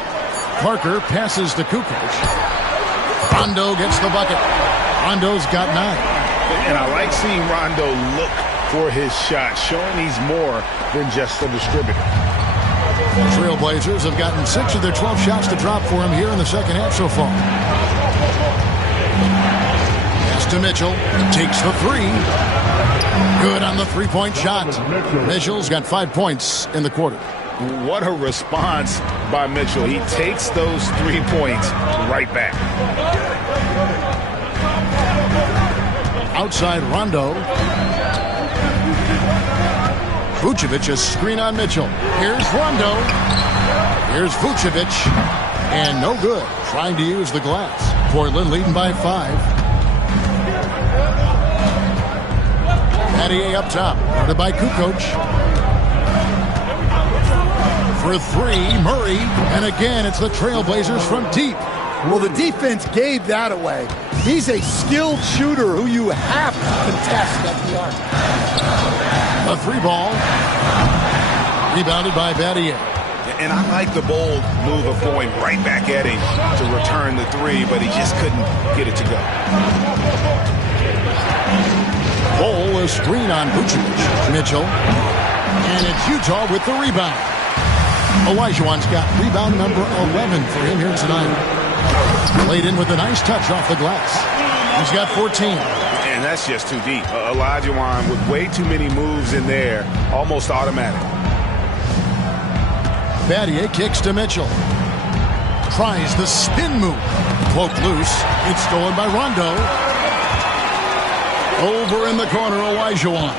Parker passes to Kukoc. Rondo gets the bucket. Rondo's got 9. And I like seeing Rondo look for his shot, showing he's more than just a distributor. Trailblazers have gotten 6 of their 12 shots to drop for him here in the second half so far. Pass to Mitchell. Takes the 3. Good on the three-point shot. Mitchell's got 5 points in the quarter. What a response by Mitchell. He takes those 3 points right back. Outside Rondo. Vucevic, a screen on Mitchell. Here's Rondo. Here's Vucevic. And no good. Trying to use the glass. Portland leading by 5. Battier up top. Guarded by Kukoc. For 3, Murray. And again, it's the Trailblazers from deep. Well, the defense gave that away. He's a skilled shooter who you have to contest at the arc. A 3-ball. Rebounded by Battier. And I like the bold move of going right back at him to return the 3, but he just couldn't get it to go. Ball, a screen on Vucevic. Mitchell. And it's Utah with the rebound. Olajuwon's got rebound number 11 for him here tonight. Played in with a nice touch off the glass. He's got 14. And that's just too deep. Olajuwon with way too many moves in there, almost automatic. Battier kicks to Mitchell. Tries the spin move. Poked loose. It's stolen by Rondo. Over in the corner, Olajuwon.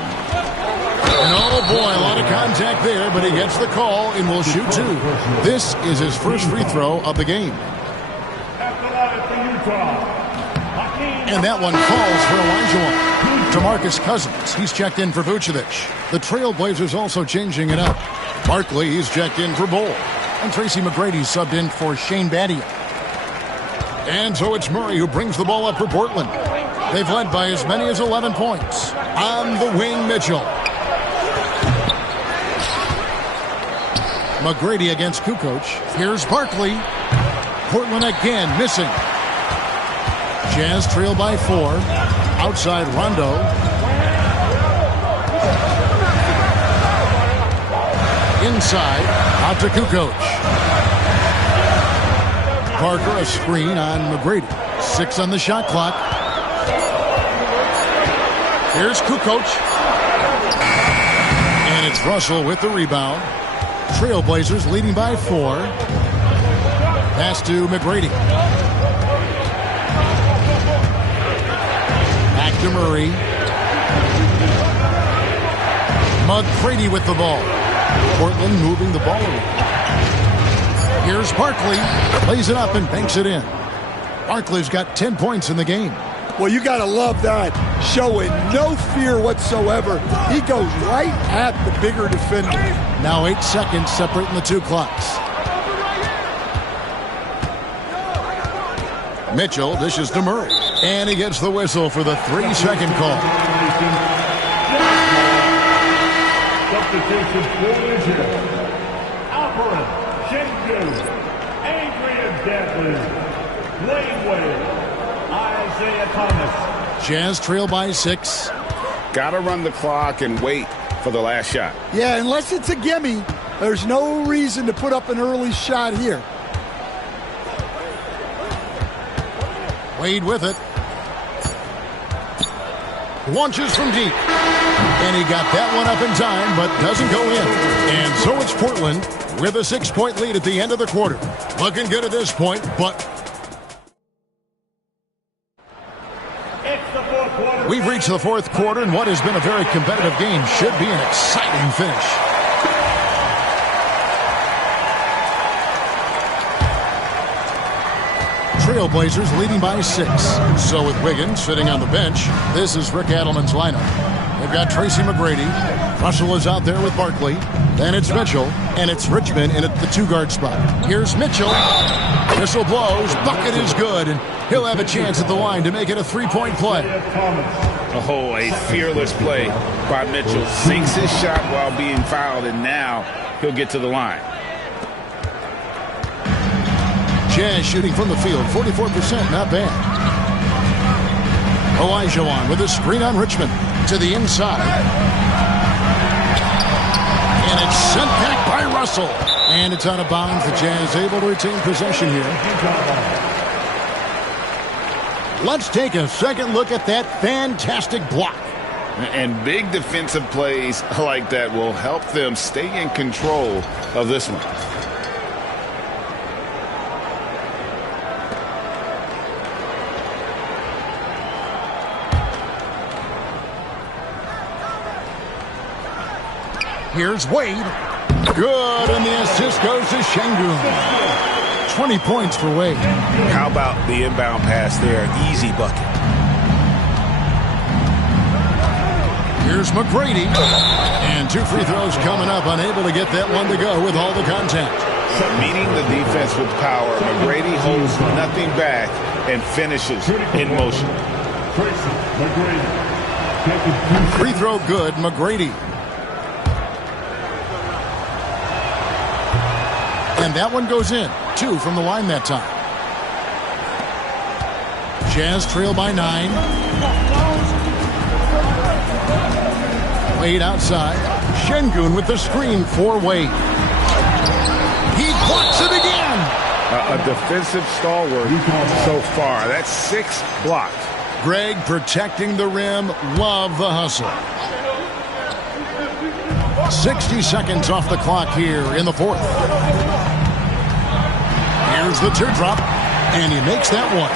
And oh boy, a lot of contact there, but he gets the call and will shoot 2. This is his first free throw of the game. And that one falls for Olajuwon. DeMarcus Cousins, he's checked in for Vucevic. The Trailblazers also changing it up. Barkley, he's checked in for Bol. And Tracy McGrady subbed in for Shane Battier. And so it's Murray who brings the ball up for Portland. They've led by as many as 11 points. On the wing, Mitchell. McGrady against Kukoc. Here's Barkley. Portland again missing. Jazz trail by 4. Outside Rondo. Inside. Out to Kukoc. Parker, a screen on McGrady. 6 on the shot clock. Here's Kukoc. And it's Russell with the rebound. Trailblazers leading by 4. Pass to McGrady. Back to Murray. McGrady with the ball. Portland moving the ball around. Here's Barkley. Plays it up and banks it in. Barkley's got 10 points in the game. Well, you got to love that. Showing no fear whatsoever. He goes right at the bigger defender. Now 8 seconds separating the 2 clocks. Mitchell dishes to Murray. And he gets the whistle for the 3-second call. Substitution for the Jazz. Alperen Sengun, Adrian Dantley, Dwayne Wade, Isaiah Thomas. Jazz trail by 6. Got to run the clock and wait for the last shot. Yeah, unless it's a gimme, there's no reason to put up an early shot here. Wade with it. Launches from deep. And he got that one up in time, but doesn't go in. And so it's Portland with a 6-point lead at the end of the quarter. Looking good at this point, but We've reached the fourth quarter, and what has been a very competitive game should be an exciting finish. Trailblazers leading by 6. So with Wiggins sitting on the bench, this is Rick Adelman's lineup. They've got Tracy McGrady. Russell is out there with Barkley. Then it's Mitchell, and it's Richmond in at the 2-guard spot. Here's Mitchell. Whistle blows. Bucket is good, and he'll have a chance at the line to make it a 3-point play. Oh, a fearless play by Mitchell. Sinks his shot while being fouled, and now he'll get to the line. Jazz shooting from the field, 44%, not bad. Olajuwon with a screen on Richmond to the inside. And it's sent back by Russell. And it's out of bounds. The Jazz able to retain possession here. Let's take a second look at that fantastic block. And big defensive plays like that will help them stay in control of this one. Here's Wade. Good, and the assist goes to Şengün. 20 points for Wade. How about the inbound pass there? Easy bucket. Here's McGrady. And 2 free throws coming up. Unable to get that one to go with all the contact. Meeting the defense with power. McGrady holds nothing back and finishes in motion. Free throw good, McGrady. And that one goes in. 2 from the line that time. Jazz trail by 9. Wade outside. Şengün with the screen for Wade. He blocks it again. A defensive stalwart so far. That's 6 blocks. Greg protecting the rim. Love the hustle. 60 seconds off the clock here in the fourth. Here's the teardrop, and he makes that one.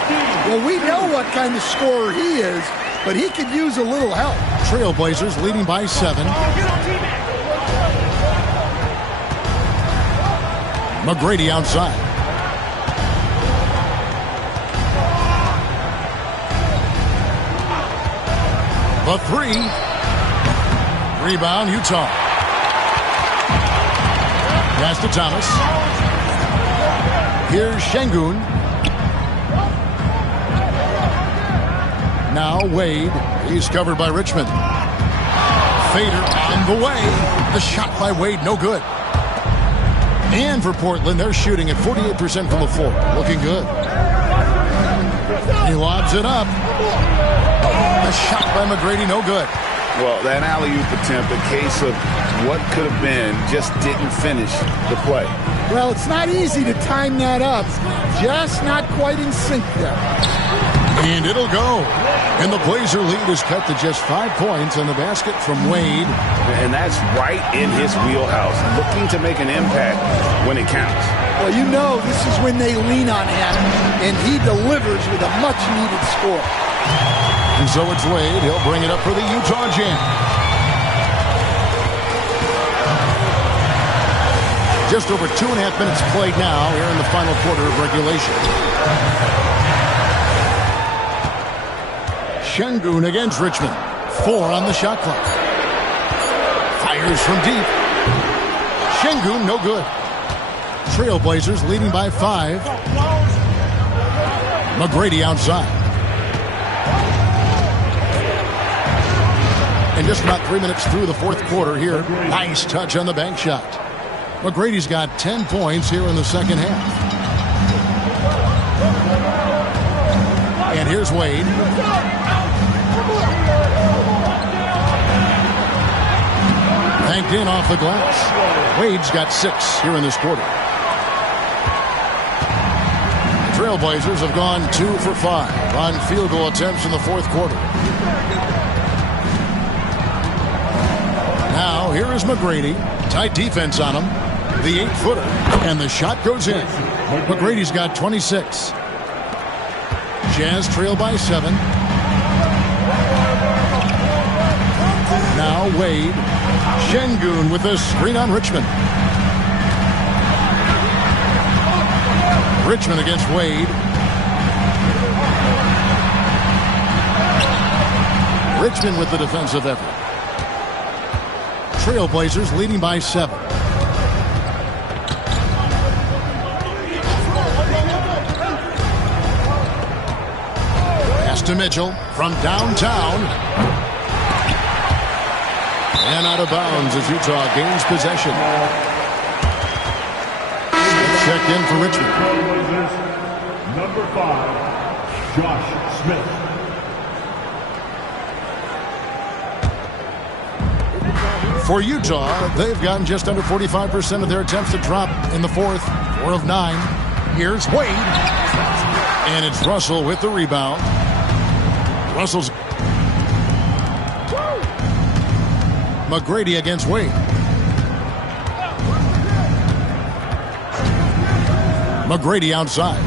Well, we know what kind of scorer he is, but he could use a little help. Trailblazers leading by 7. McGrady outside. The 3. Rebound, Utah. Pass to Thomas. Here's Şengün. Now Wade. He's covered by Richmond. Fader on the way. The shot by Wade, no good. And for Portland, they're shooting at 48% from the floor. Looking good. He lobs it up. A shot by McGrady, no good. Well, that alley-oop attempt, a case of what could have been, just didn't finish the play. Well, it's not easy to time that up. Just not quite in sync there. And it'll go. And the Blazer lead is cut to just 5 points on the basket from Wade. And that's right in his wheelhouse, looking to make an impact when it counts. Well, you know this is when they lean on him, and he delivers with a much-needed score. And so it's Wade. He'll bring it up for the Utah Jam. Just over 2.5 minutes played now here in the final quarter of regulation. Şengün against Richmond. 4 on the shot clock. Fires from deep. Şengün, no good. Trailblazers leading by 5. McGrady outside. And just about 3 minutes through the fourth quarter here. Nice touch on the bank shot. McGrady's got 10 points here in the second half. And here's Wade. Banked in off the glass. Wade's got 6 here in this quarter. The Trailblazers have gone 2 for 5 on field goal attempts in the fourth quarter. Now, here is McGrady. Tight defense on him. The 8-footer. And the shot goes in. McGrady's got 26. Jazz trail by 7. Now Wade. Şengün with a screen on Richmond. Richmond against Wade. Richmond with the defensive effort. Trailblazers leading by 7. Pass to Mitchell from downtown. And out of bounds as Utah gains possession. Checked in for Richmond. Number 5, Josh Smith. For Utah, they've gotten just under 45% of their attempts to drop in the fourth. 4 of 9. Here's Wade. And it's Russell with the rebound. Russell's McGrady against Wade. McGrady outside.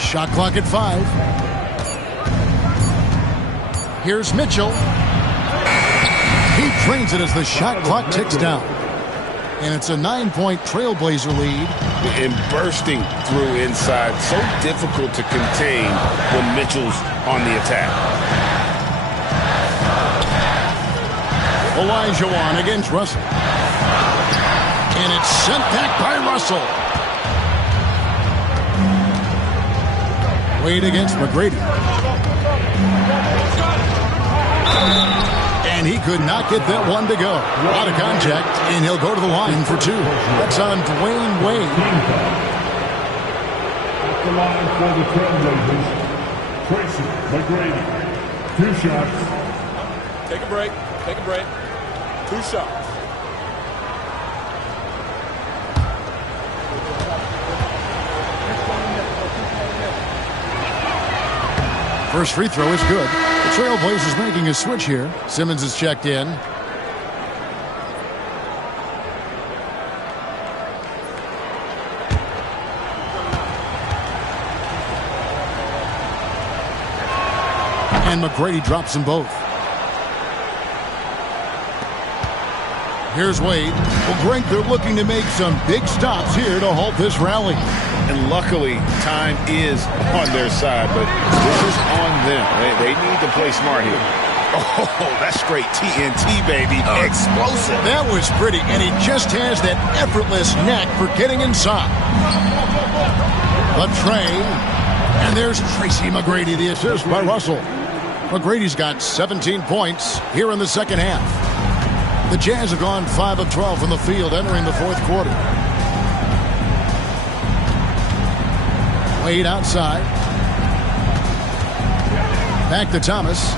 Shot clock at 5. Here's Mitchell. He drains it as the shot clock ticks down. And it's a 9-point Trailblazer lead. And bursting through inside. So difficult to contain when Mitchell's on the attack. Olajuwon against Russell. And it's sent back by Russell. Wade against McGrady. And he could not get that one to go. A lot of contact, and he'll go to the line for 2. That's on Dwayne Wade. At the line for the Trailblazers, Tracy McGrady. 2 shots. Take a break. Take a break. 2 shots. First free throw is good. The Trailblazers making a switch here. Simmons is checked in. And McGrady drops them both. Here's Wade. Well, Greg, they're looking to make some big stops here to halt this rally. And luckily, time is on their side, but this is on them. They need to play smart here. Oh, that's straight TNT, baby. Explosive. That was pretty, and he just has that effortless knack for getting inside. The tray, and there's Tracy McGrady, the assist by Russell. McGrady's got 17 points here in the second half. The Jazz have gone 5 of 12 from the field entering the fourth quarter. Wade outside. Back to Thomas.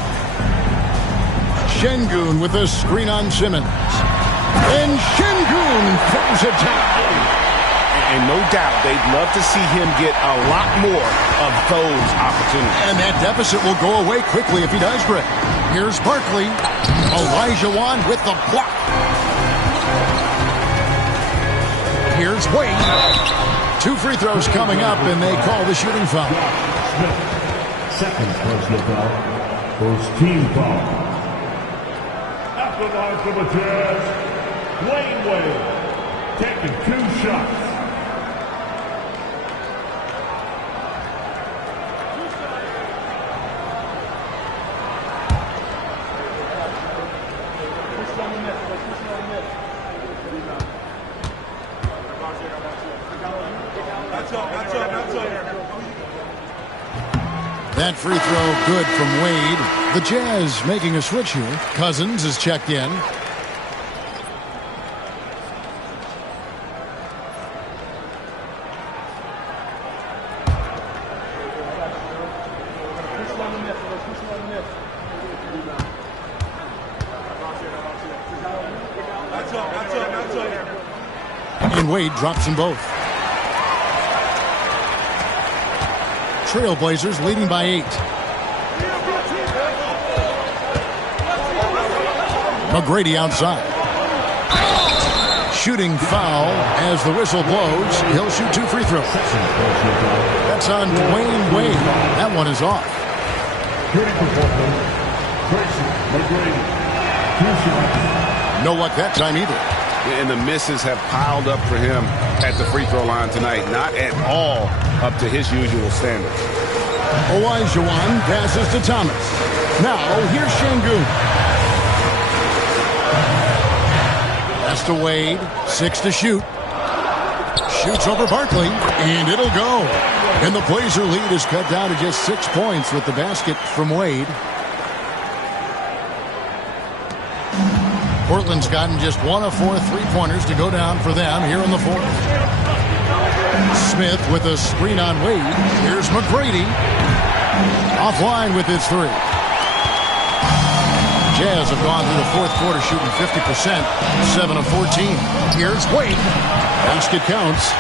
Şengün with a screen on Simmons. And Şengün throws it down. And no doubt they'd love to see him get a lot more of those opportunities. And that deficit will go away quickly if he does, Greg. Here's Barkley. Olajuwon with the block. Here's Wade. 2 free throws coming up, and they call the shooting foul. Smith, second personal foul, first team foul. At the line for the Jazz, Dwayne Wade, taking 2 shots. That free throw good from Wade. The Jazz making a switch here. Cousins is checked in. And Wade drops them both. Trailblazers leading by 8. McGrady outside. Shooting foul as the whistle blows. He'll shoot 2 free throws. That's on Dwayne Wade. That one is off. No luck that time either. And the misses have piled up for him at the free throw line tonight. Not at all up to his usual standards. Olajuwon passes to Thomas. Now, here's Şengün. Pass to Wade. 6 to shoot. Shoots over Barkley, and it'll go. And the Blazer lead is cut down to just 6 points with the basket from Wade. Portland's gotten just 1 of 4 three-pointers to go down for them here in the fourth. Smith with a screen on Wade. Here's McGrady. Offline with his 3. Jazz have gone through the fourth quarter shooting 50%, 7 of 14. Here's Wade. Basket counts.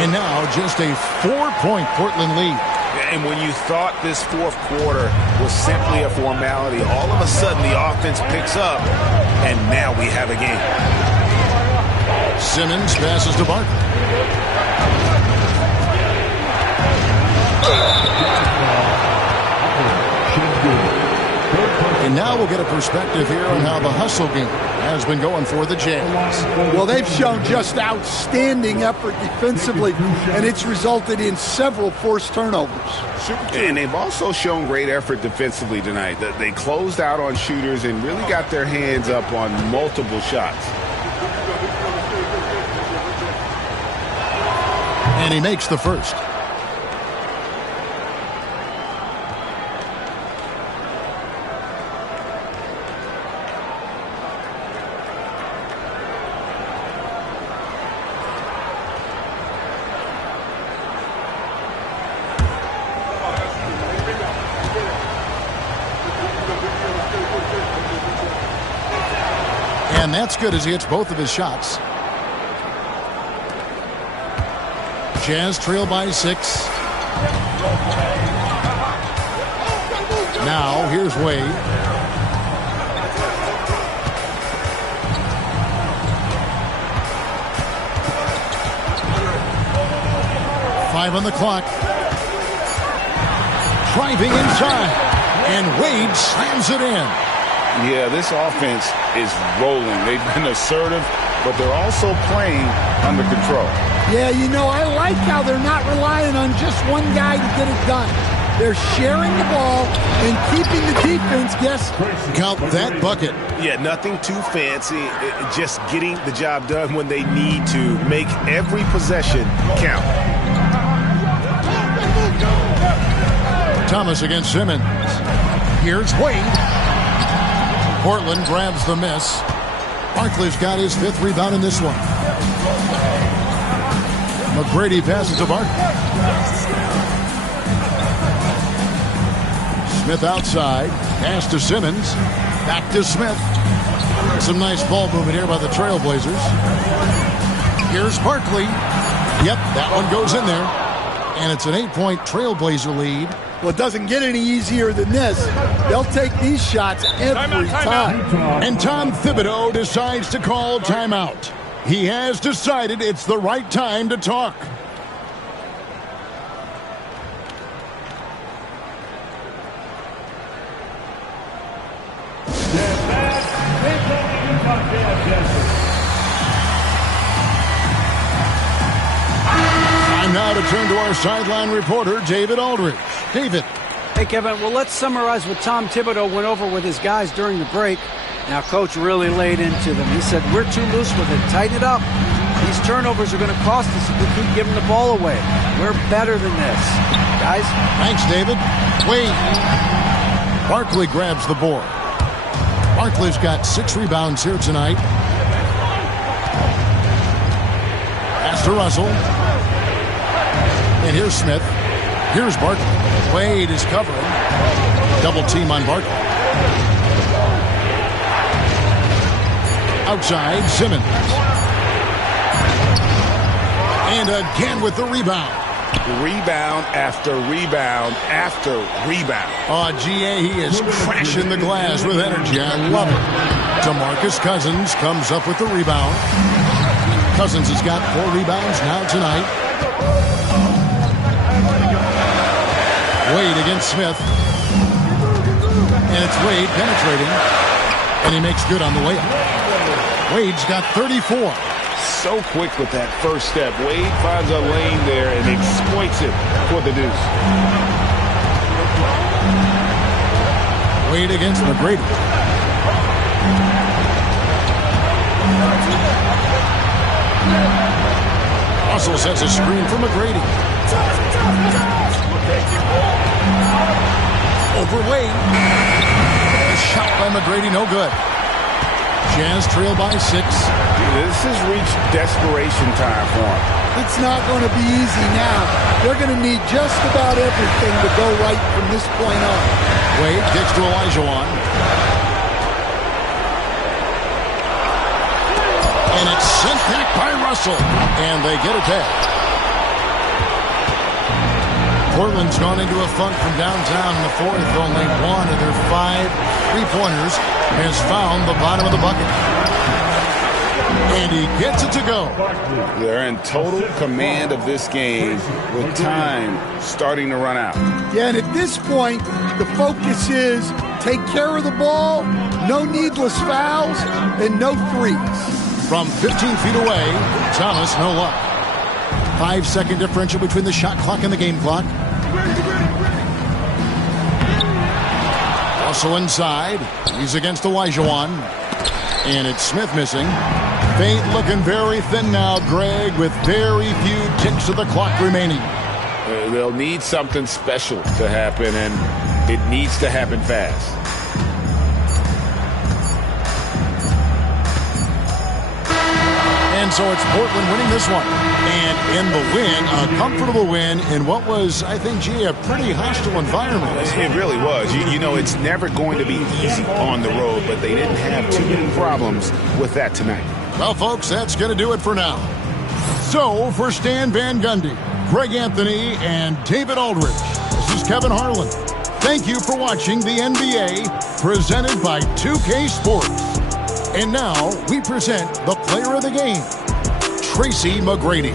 And now just a 4-point Portland lead. And when you thought this fourth quarter was simply a formality, all of a sudden the offense picks up, and now we have a game. Simmons passes to Barkley. And now we'll get a perspective here on how the hustle game has been going for the Jazz. Well, they've shown just outstanding effort defensively, and it's resulted in several forced turnovers. And they've also shown great effort defensively tonight. They closed out on shooters and really got their hands up on multiple shots. And he makes the first. And that's good as he hits both of his shots. Jazz trail by 6. Now here's Wade. Five on the clock. Driving inside. And Wade slams it in. Yeah, this offense is rolling. They've been assertive, but they're also playing under control. Yeah, you know, I like how they're not relying on just one guy to get it done. They're sharing the ball and keeping the defense guessing. Count that bucket. Yeah, nothing too fancy. Just getting the job done when they need to. Make every possession count. Thomas against Simmons. Here's Wade. Portland grabs the miss. Barkley's got his 5th rebound in this one. McGrady passes to Barkley. Smith outside. Pass to Simmons. Back to Smith. Some nice ball movement here by the Trailblazers. Here's Barkley. Yep, that one goes in there. And it's an 8-point Trailblazer lead. Well, it doesn't get any easier than this. They'll take these shots every time. And Tom Thibodeau decides to call timeout. He has decided it's the right time to talk. Time now to turn to our sideline reporter, David Aldridge. David. Hey, Kevin, well, let's summarize what Tom Thibodeau went over with his guys during the break. Now, Coach really laid into them. He said, we're too loose with it. Tighten it up. These turnovers are going to cost us if we keep giving the ball away. We're better than this. Guys? Thanks, David. Wade. Barkley grabs the board. Barkley's got 6 rebounds here tonight. Pass to Russell. And here's Smith. Here's Barkley. Wade is covering. Double team on Barkley. Outside, Simmons. And again with the rebound. Rebound after rebound after rebound. Oh, GA, he is crashing the glass with energy. I love it. DeMarcus Cousins comes up with the rebound. Cousins has got 4 rebounds now tonight. Wade against Smith. And it's Wade penetrating. And he makes good on the layup. Wade's got 34. So quick with that first step. Wade finds a lane there and exploits it for the deuce. Wade against McGrady. Russell sets a screen for McGrady. Over Wade. A shot by McGrady, no good. Jazz trail by 6. This has reached desperation time for them. It's not going to be easy now. They're going to need just about everything to go right from this point on. Wade kicks to Olajuwon. And it's sent back by Russell. And they get it back. Portland's gone into a funk from downtown in the fourth. Only one of their 5 3-pointers has found the bottom of the bucket. And he gets it to go. They're in total command of this game with time starting to run out. Yeah, and at this point, the focus is take care of the ball, no needless fouls, and no threes. From 15 feet away, Thomas, no luck. 5-second differential between the shot clock and the game clock. Russell inside. He's against Olajuwon. And it's Smith missing. Fate looking very thin now, Greg, with very few ticks of the clock remaining. They'll need something special to happen, and it needs to happen fast. And so it's Portland winning this one. And in the win, a comfortable win in what was, I think, a pretty hostile environment. It really was. You know, it's never going to be easy on the road, but they didn't have too many problems with that tonight. Well, folks, that's going to do it for now. So, for Stan Van Gundy, Greg Anthony, and David Aldridge, this is Kevin Harlan. Thank you for watching the NBA, presented by 2K Sports. And now, we present the player of the game, Tracy McGrady.